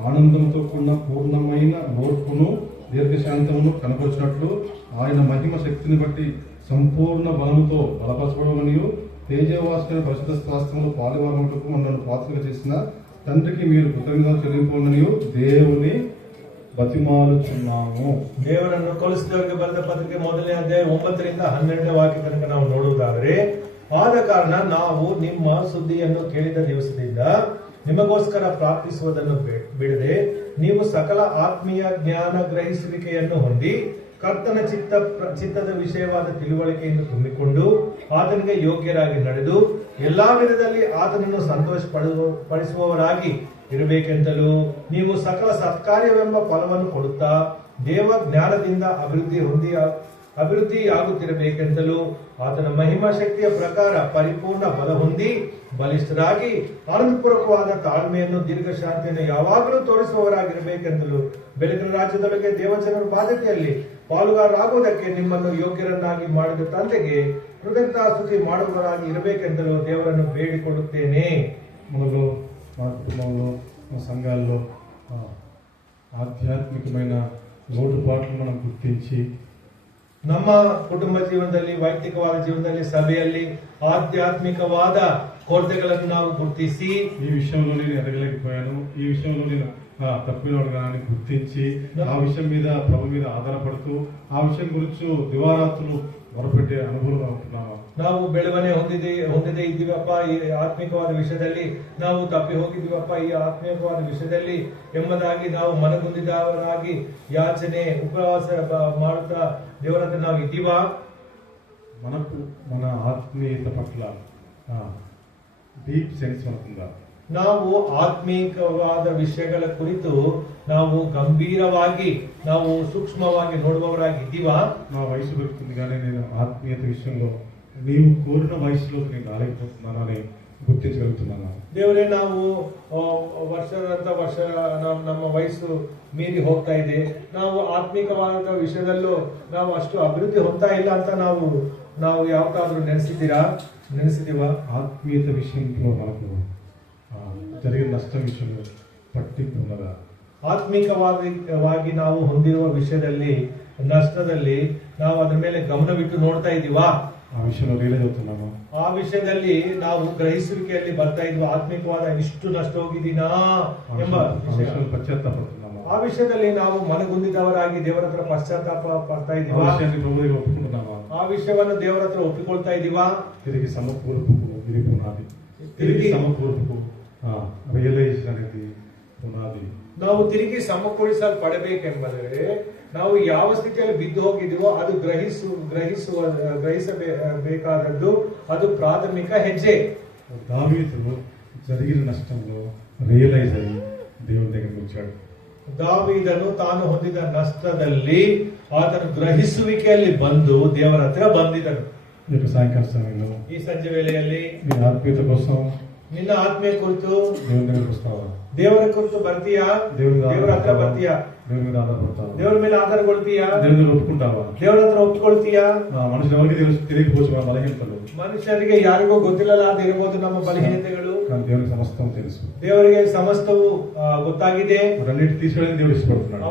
ఆనందంతో కూడిన పూర్ణమైన ఓర్పును దీర్ఘశాంతమును కనపరిచినట్లు ఆయన మహిమ శక్తిని బట్టి సంపూర్ణ బలముతో బలపరచబడమని, తేజవాసులైన పరిశుద్ధ శాస్త్రంలో పాలువారములకు మనల్ని పాత్రగా చేసిన తండ్రికి మీరు కృతజ్ఞతలు చెల్లించుకోవాలని దేవుని ಬತಿಮಾಲುಚುನ್ನಾము. ದೇವರನ್ನು ಕೊಲೊಸ್ಸೆಯವರಿಗೆ ಬರೆದ ಪತ್ರಿಕೆ 1ನೇ ಅಧ್ಯಾಯ 9ರಿಂದ 12ನೇ ವಾಕ್ಯ ತನಕ ನಾವು ನೋಡುವುದಾದರೆ, ಆದ ಕಾರಣ ನಾವು ನಿಮ್ಮ ಸುದ್ದಿಯನ್ನು ಕೇಳಿದ ದಿವಸದಿಂದ ನಿಮಗೋಸ್ಕರ ಪ್ರಾರ್ಥಿಸುವುದನ್ನು ಬಿಡದೆ ನೀವು ಸಕಲ ಆತ್ಮೀಯ ಜ್ಞಾನ ಗ್ರಹಿಸುವಿಕೆಯನ್ನು ಹೊಂದಿ ಕರ್ತನ ಚಿತ್ತದ ವಿಷಯವಾದ ತಿಳುವಳಿಕೆಯನ್ನು ತುಂಬಿಕೊಂಡು ಆತನಿಗೆ ಯೋಗ್ಯರಾಗಿ ನಡೆದು ಎಲ್ಲಾ ವಿಧದಲ್ಲಿ ಆತನನ್ನು ಸಂತೋಷ ಪಡಿಸುವವರಾಗಿ ಇರಬೇಕೆಂತಲೂ ನೀವು ಸಕಲ ಸತ್ಕಾರ್ಯವೆಂಬ ಫಲವನ್ನು ಕೊಡುತ್ತಾ ದೇವ ಜ್ಞಾನದಿಂದ ಅಭಿವೃದ್ಧಿಯಾಗುತ್ತಿರಬೇಕೆಂತಲೂ ಆತನ ಮಹಿಮಾ ಶಕ್ತಿಯ ಪ್ರಕಾರ ಪರಿಪೂರ್ಣ ಬಲ ಹೊಂದಿ ಬಲಿಷ್ಠರಾಗಿ ಆನಂದಪೂರ್ವಕವಾದ ತಾಳ್ಮೆಯನ್ನು ದೀರ್ಘ ಶಾಂತಿಯನ್ನು ಯಾವಾಗಲೂ ತೋರಿಸುವವರಾಗಿರಬೇಕೆಂತಲೂ ಬೆಳಕಿನ ರಾಜ್ಯದೊಳಗೆ ದೇವಜನರ ಬಾಧ್ಯತೆಯಲ್ಲಿ ಪಾಲುಗಾರರಾಗುವುದಕ್ಕೆ ನಿಮ್ಮನ್ನು ಯೋಗ್ಯರನ್ನಾಗಿ ಮಾಡಿದ ತಂದೆಗೆ ಕೃತಜ್ಞತಾಸ್ತುತಿ ಮಾಡುವವರಾಗಿ ఇరಬೇಕೆಂತಲೂ ದೇವರನ್ನು ಬೇಡಿಕೊಳ್ಳುತ್ತೇನೆ. మనలో మన కుటుంబంలో మన సంఘాల్లో ఆధ్యాత్మికమైన లోటుపాట్లు మనం గుర్తించి ನಮ್ಮ ಕುಟುಂಬ ಜೀವನದಲ್ಲಿ, ವೈಯಕ್ತಿಕವಾದ ಜೀವನದಲ್ಲಿ, ಸಭೆಯಲ್ಲಿ ಆಧ್ಯಾತ್ಮಿಕವಾದ ಕೊರತೆಗಳನ್ನು ನಾವು ಗುರುತಿಸಿ ఈ విషయంలో నేను ఎదగలేకపోయాను, ఈ విషయంలో నేను తప్పినవాడుగాని గుర్తించి ఆ విషయం మీద ప్రభు మీద ఆధారపడుతూ ఆ విషయం గురించి దివారాత్రులు ಹೊರಪಟ್ಟೆ ಅನುಭವ ఉంటున్నాము. ನಾವು ಬೆಳವಣಿಗೆ ಹೊಂದಿದೆ ಇದ್ದೀವಪ್ಪ ಈ ಆತ್ಮಿಕವಾದ ವಿಷಯದಲ್ಲಿ, ನಾವು ತಪ್ಪಿ ಹೋಗಿದ್ದೀವಪ್ಪ ಈ ಆತ್ಮಿಕವಾದ ವಿಷಯದಲ್ಲಿ ಎಂಬುದಾಗಿ ನಾವು ಮನಗುಂದಿದವರಾಗಿ ಯಾಚನೆ ಉಪವಾಸ ಮಾಡುತ್ತಾ ದೇವರ ಹತ್ರ ನಾವು ಇದ್ದೀವಾ? మనకు మన ఆత్మీయత పట్ల డీప్ సెన్స్ మనకుందా? ನಾವು ಆತ್ಮೀಕವಾದ ವಿಷಯಗಳ ಕುರಿತು ನಾವು ಗಂಭೀರವಾಗಿ, ನಾವು ಸೂಕ್ಷ್ಮವಾಗಿ ನೋಡುವವರಾಗಿ ಇದ್ದೀವಾ? నా వయసు పెరుగుతుంది కానీ నేను ఆత్మీయత విషయంలో నీవు కోరిన వయసులోకి నేను రాలేకపోతున్నాను అని ಗುರ್ತಿಸಗలుగుతున్నాను. ದೇವರೇ, ನಾವು ವರ್ಷ ನಮ್ಮ ವಯಸ್ಸು ಮೀರಿ ಹೋಗ್ತಾ ಇದೆ, ನಾವು ಆತ್ಮಿಕವಾದ ವಿಷಯದಲ್ಲೂ ನಾವು ಅಷ್ಟು ಅಭಿವೃದ್ಧಿ ಹೊಂದ್ತಾ ಇಲ್ಲ ಅಂತ ನಾವು ಯಾವತ್ತಾದ್ರೂ ನೆನೆಸಿದೀವಾ? ఆత్మీయత విషయంలో మనకు జరిగిన నష్టం విషయంలో పట్టింపు ఉన్నదా? ಆತ್ಮಿಕವಾಗಿ ನಾವು ಹೊಂದಿರುವ ವಿಷಯದಲ್ಲಿ, ನಷ್ಟದಲ್ಲಿ ನಾವು ಅದರ ಮೇಲೆ ಗಮನವಿಟ್ಟು ನೋಡ್ತಾ ಇದ್ದೀವಾ? ಆ ವಿಷಯದಲ್ಲಿ ರಿಯಲೈಸ್ అవుతున్నాము. ಆ ವಿಷಯದಲ್ಲಿ ನಾವು ಗ್ರಹಿಸುವಿಕೆಯಲ್ಲಿ ಬರ್ತಾ ಇದ್ವಾ? ಆತ್ಮಿಕವಾದ ಇಷ್ಟು ನಷ್ಟ ಹೋಗಿದ್ದೀನಾ ಎಂಬ ಪಶ್ಚಾತ್ತಾಪಡುತ್ತೇವೆ. ಆ ವಿಷಯದಲ್ಲಿ ನಾವು ಮನಗುಂದಿದವರಾಗಿ ದೇವರ ಹತ್ರ ಪಶ್ಚಾತ್ತಾಪ ಪಡ್ತಾ ಇದ್ದೀವಾ? ಆ ವಿಷಯವನ್ನು ದೇವರ ಹತ್ರ ಒಪ್ಪಿಕೊಳ್ತಾ ಇದ್ದೀವಾ? తిరిగి సమకూర్పుకు ఇది పునాది. తిరిగి సమకూర్పుకు రియಲೈಸ್ అనేది పునాది. ನಾವು ತಿರುಗಿ ಸಮಕೂಡಿಸಲ್ಪಡಬೇಕೆಂಬುದರೆ ನಾವು ಯಾವ ಸ್ಥಿತಿಯಲ್ಲಿ ಬಿದ್ದು ಹೋಗಿದ್ದೀವೋ ಅದು ಗ್ರಹಿಸಬೇಕಾದದ್ದು, ಅದು ಪ್ರಾಥಮಿಕ ಹೆಜ್ಜೆ. దావీదు జరిగిన నష్టంలో రియలైజ్ అయ్యి దేవుని దగ్గరికి వచ్చాడు. ದಾವೀದನು ತಾನು ಹೊಂದಿದ ನಷ್ಟದಲ್ಲಿ ಆತನು ಗ್ರಹಿಸುವಿಕೆಯಲ್ಲಿ ಬಂದು ದೇವರ ಹತ್ರ ಬಂದಿದ್ದನು. ಸಾಯಂಕಾಲ ಸಮయంలో, ಈ ಸಂಜೆ ವೇಳೆಯಲ್ಲಿ నీ ఆత్మీయత కోసం, ನಿನ್ನ ಆತ್ಮೀಯ ಕುರಿತು దేవుని దగ్గరికి వస్తావా? ದೇವರ ಕುರಿತು ಬರ್ತೀಯಾ? ದೇವರ ಹತ್ರ ಬರ್ತೀಯಾ? దేవుని మీద ఆధారపడతావా? ದೇವರ ಮೇಲೆ ಆಧಾರಗೊಳ್ತೀಯಾ? దేవుని దగ్గర ఒప్పుకుంటావా? ದೇವರ ಹತ್ರ ಒಪ್ಪಿಕೊಳ್ತೀಯಾ? ಮನುಷ್ಯರು ఎవరికి తెలియకపోవచ్చు మన బలహీనతలు. ಮನುಷ್ಯರಿಗೆ ಯಾರಿಗೂ ಗೊತ್ತಿಲ್ಲದಿರಬಹುದು ನಮ್ಮ ಬಲಹೀನತೆಗಳು. కానీ దేవునికి సమస్తం తెలుసు. ದೇವರಿಗೆ ಸಮಸ್ತವು ಗೊತ್ತಾಗಿದೆ. ಅವರನ್ನಿಟ್ಟು ತೀರ್ಸೋದನ್ನು ದೇವರು ಇಷ್ಟಪಡ್ತಾನೆ.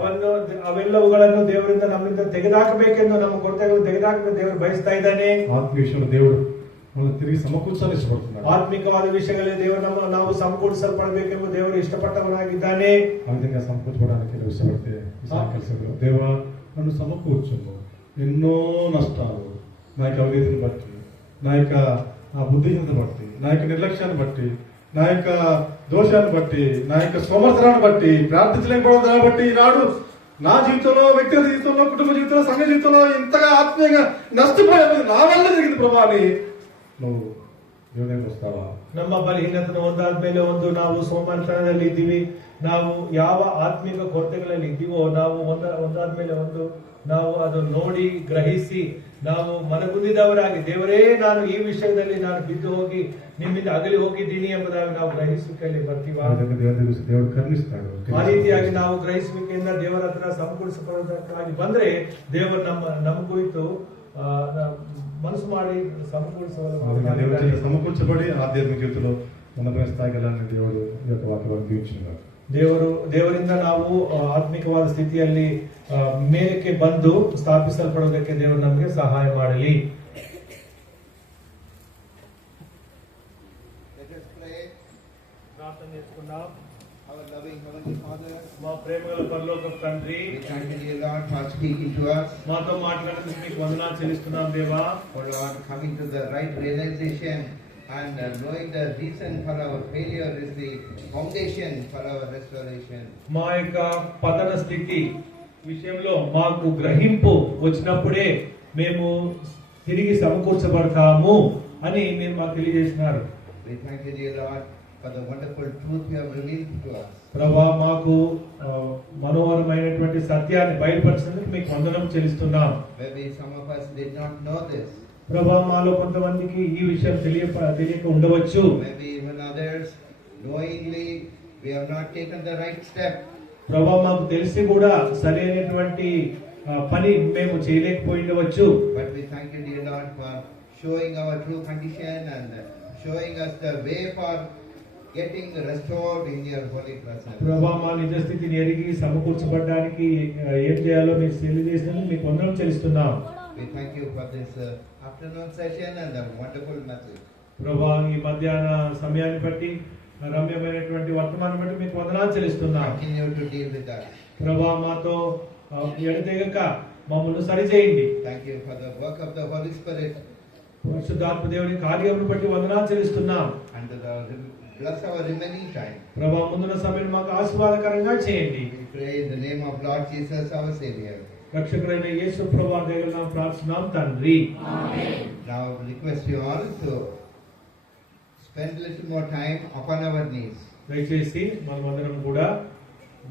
ಅವೆಲ್ಲವುಗಳನ್ನು ದೇವರಿಂದ ನಮ್ಮಿಂದ ತೆಗೆದುಹಾಕಬೇಕೆಂದು, ನಮ್ಮ ಕೊರತೆಗಳನ್ನು ತೆಗೆದುಹಾಕಬೇಕು ದೇವರು ಬಯಸ್ತಾ ಇದ್ದಾನೆ. ಆತ್ಮೀಯ ವಿಷಯಗಳು ದೇವರು ತಿರುಗಿ ಸಮಕೂಡಿಸಲು ಇಷ್ಟಪಡ್ತಾನೆ. ಆತ್ಮಿಕವಾದ ವಿಷಯಗಳಲ್ಲಿ ದೇವರು ನಾವು ಸಮಕೂಡಿಸಲ್ಪಡಬೇಕೆಂಬ ದೇವರು ಇಷ್ಟಪಟ್ಟವನಾಗಿದ್ದಾನೆ. ఆ విధంగా సమకూర్చుకోవడానికి ఇష్టపడితే ಕೆಲಸಗಳು, దేవ నన్ను సమకూర్చును. ఎన్నో నష్టాలు నా యొక్క అవినీతిని బట్టి, నా యొక్క బుద్ధిహీనతను బట్టి, నా యొక్క నిర్లక్ష్యాన్ని బట్టి, నా యొక్క దోషాన్ని బట్టి, నా యొక్క సోమర్థనాన్ని బట్టి, ప్రార్థించలేకపోవడం బట్టి ఈనాడు నా జీవితంలో, వ్యక్తిగత జీవితంలో, కుటుంబ జీవితంలో, సంఘ జీవితంలో ఇంతగా ఆత్మీయంగా నష్టపోయేది నా వల్ల జరిగింది ప్రభా అని నువ్వు దేవునికి వస్తావా? ನಮ್ಮ ಬಲಹೀನತೆಯನ್ನು ಒಂದಾದ್ಮೇಲೆ ಒಂದು ನಾವು ಸೋಮಾರಿತನದಲ್ಲಿ ಇದ್ದೀವಿ. ನಾವು ಯಾವ ಆತ್ಮಿಕ ಕೊರತೆಗಳಲ್ಲಿ ಇದ್ದೀವೋ ನಾವು ಒಂದಾದ್ಮೇಲೆ ಒಂದು ನಾವು ಅದನ್ನು ನೋಡಿ ಗ್ರಹಿಸಿ ನಾವು ಮನಗುಂದಿದವರಾಗಿ, ದೇವರೇ ನಾನು ಈ ವಿಷಯದಲ್ಲಿ ನಾನು ಬಿದ್ದು ಹೋಗಿ ನಿಮ್ಮಿಂದ ಅಗಲಿ ಹೋಗಿದ್ದೀನಿ ಎಂಬುದಾಗಿ ನಾವು ಗ್ರಹಿಸುವಿಕೆಯಲ್ಲಿ ಬರ್ತೀವ. ದೇವರು ಕರುಣಿಸ್ತಾನೆ. ಆ ರೀತಿಯಾಗಿ ನಾವು ಗ್ರಹಿಸುವಿಕೆಯಿಂದ ದೇವರ ಹತ್ರ ಸಮಕೂಡಿಸಲ್ಪಡೋದಕ್ಕಾಗಿ ಬಂದ್ರೆ ದೇವರು ನಮ್ಮ ಕುರಿತು ಮನಸ್ಸು ಮಾಡಿ సమకూర్చబడి ఆధ్యాత్మిక జీవితంలో ఉన్నతమైన స్థాయికి వెళ్ళాలని దేవుడు ఈ యొక్క వాక్యాన్ని దీవించినారు. ದೇವರಿಂದ ನಾವು ಆತ್ಮಿಕವಾದ ಸ್ಥಿತಿಯಲ್ಲಿ ಮೇಲಕ್ಕೆ ಬಂದು ಸ್ಥಾಪಿಸಲ್ಪಡೋದಕ್ಕೆ ದೇವರು ನಮಗೆ ಸಹಾಯ ಮಾಡಲಿ. Our loving Heavenly Father, మా ప్రేమగల పరలోకపు తండ్రి, we thank you, dear Lord, for speaking to us. మాతో మాట్లాడినందుకు మీకు వందనాలు చెల్లిస్తున్నాం దేవా. For Lord, coming to the right realization and knowing the reason for our failure is the foundation for our restoration. మా యొక్క పతన స్థితి విషయంలో మాకు గ్రహింపు వచ్చినప్పుడే మేము తిరిగి సమకూర్చబడతాము అని మీరు మాకు తెలియజేసినారు. We thank you, dear Lord, for the wonderful truth you have revealed to us. ప్రభా మాకు మనోహరమైనటువంటి సత్యాన్ని బయలుపరిచినందుకు మీకు వందనం చెల్లిస్తున్నాం. Maybe some of us did not know this. ప్రభా మాలో కొంతమందికి ఈ విషయం తెలియక ఉండవచ్చు. Maybe even others, knowingly, we have not taken the right step. ప్రభా మాకు తెలిసి కూడా సరైనటువంటి పని మేము చేయలేకపోయి ఉండవచ్చు. But we thank you, dear Lord, for showing our true condition and showing us the way for getting restored in your holy presence. ప్రభా మా నిజ స్థితిని ఎరిగి సమకూర్చబడడానికి ఏం చేయాలో మీరు తెలియజేసినందుకు మీకు వందనం చెల్లిస్తున్నాం. We thank you for this afternoon session and the wonderful message. ప్రభా ఈ మధ్యాహ్న సమయాన్ని బట్టి రమ్యమైనటువంటి వర్తమానం బట్టి మీకు వందనాలు చెల్లిస్తున్నాం. Continue to deal with us. ప్రభా మాతో ఎడతెగక మమ్మల్ని సరిచేయండి. Thank you for the work of the Holy Spirit. పరిశుద్ధాత్మ దేవుని కార్యమును బట్టి వందనాలు చెల్లిస్తున్నాం. And bless our remaining time. ప్రభా ముందున్న సమయం మాకు ఆశీర్వాదకరంగా చేయండి. We pray in the name of Lord Jesus, our Savior. రక్షకుడైన యేసు ప్రభువా దగ్గర ప్రార్థిస్తున్నాం తండ్రి. Now I request you all to spend a little more time upon our knees. దయచేసి మనమందరం కూడా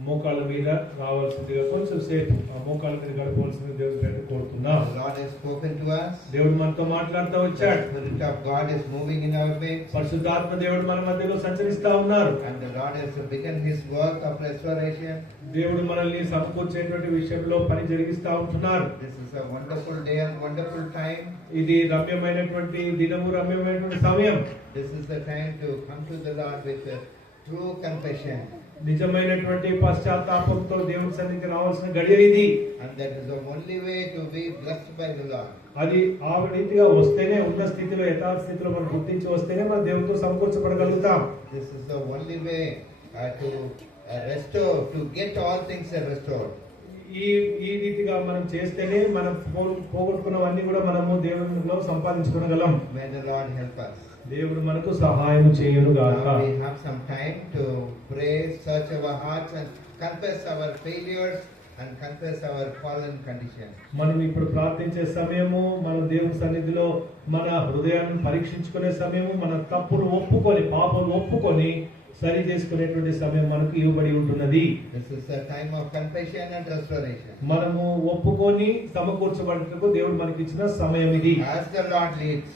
మోకాళ్ళ మీద రావాల్సిందిగా కొంచెం సేపు ఆ మోకాళ్ళ మీద గడపవలసింది దేవుని పేరు కోరుతున్నాం. The Lord has spoken to us. దేవుడు మనతో మాట్లాడుతూ The వచ్చాడు. Spirit of God is moving in our midst. పరిశుద్ధాత్మ దేవుడు మన మధ్యలో సంచరిస్తా ఉన్నారు. And the Lord has begun His work of restoration. దేవుడు మనల్ని సమకూర్చేటువంటి విషయంలో పని జరిగిస్తా ఉంటున్నారు. This is a wonderful day and wonderful time. ఇది రమ్యమైనటువంటి దినము, రమ్యమైనటువంటి సమయం. This is the time to come to the Lord with a true confession. నిజమైనటువంటి పశ్చాత్తాపంతో దేవుని సన్నిధికి రావాల్సిన గడియ ఇది. And that is the only way to be blessed by the Lord. అది ఆ రీతిగా వస్తేనే, ఉన్న స్థితిలో యథార్థ స్థితిలో మనం గుర్తించి వస్తేనే మనం దేవునితో సమకూర్చబడగలుగుతాం. This is the only way to restore, to get all things restored. ఈ రీతిగా మనం చేస్తేనే మనం పోగొట్టుకున్నవన్నీ కూడా మనము దేవునిలో సంపాదించుకోగలం. May the Lord help us. దేవుడు మనకు సహాయం చేయును గాక. Now we have some time to pray, search our hearts and confess our failures and confess our fallen condition. మనం ఇప్పుడు ప్రార్థించే సమయము, మన దేవుని సన్నిధిలో మన హృదయాన్ని పరీక్షించుకునే సమయము, మన తప్పును ఒప్పుకొని, పాపం ఒప్పుకొని సరి చేసుకునేటువంటి సమయం మనకు ఇవ్వబడి ఉంటున్నది. This is the time of confession and restoration. మనము ఒప్పుకొని సమకూర్చబడటకు దేవుడు మనకి ఇచ్చిన సమయం ఇది. As the Lord leads.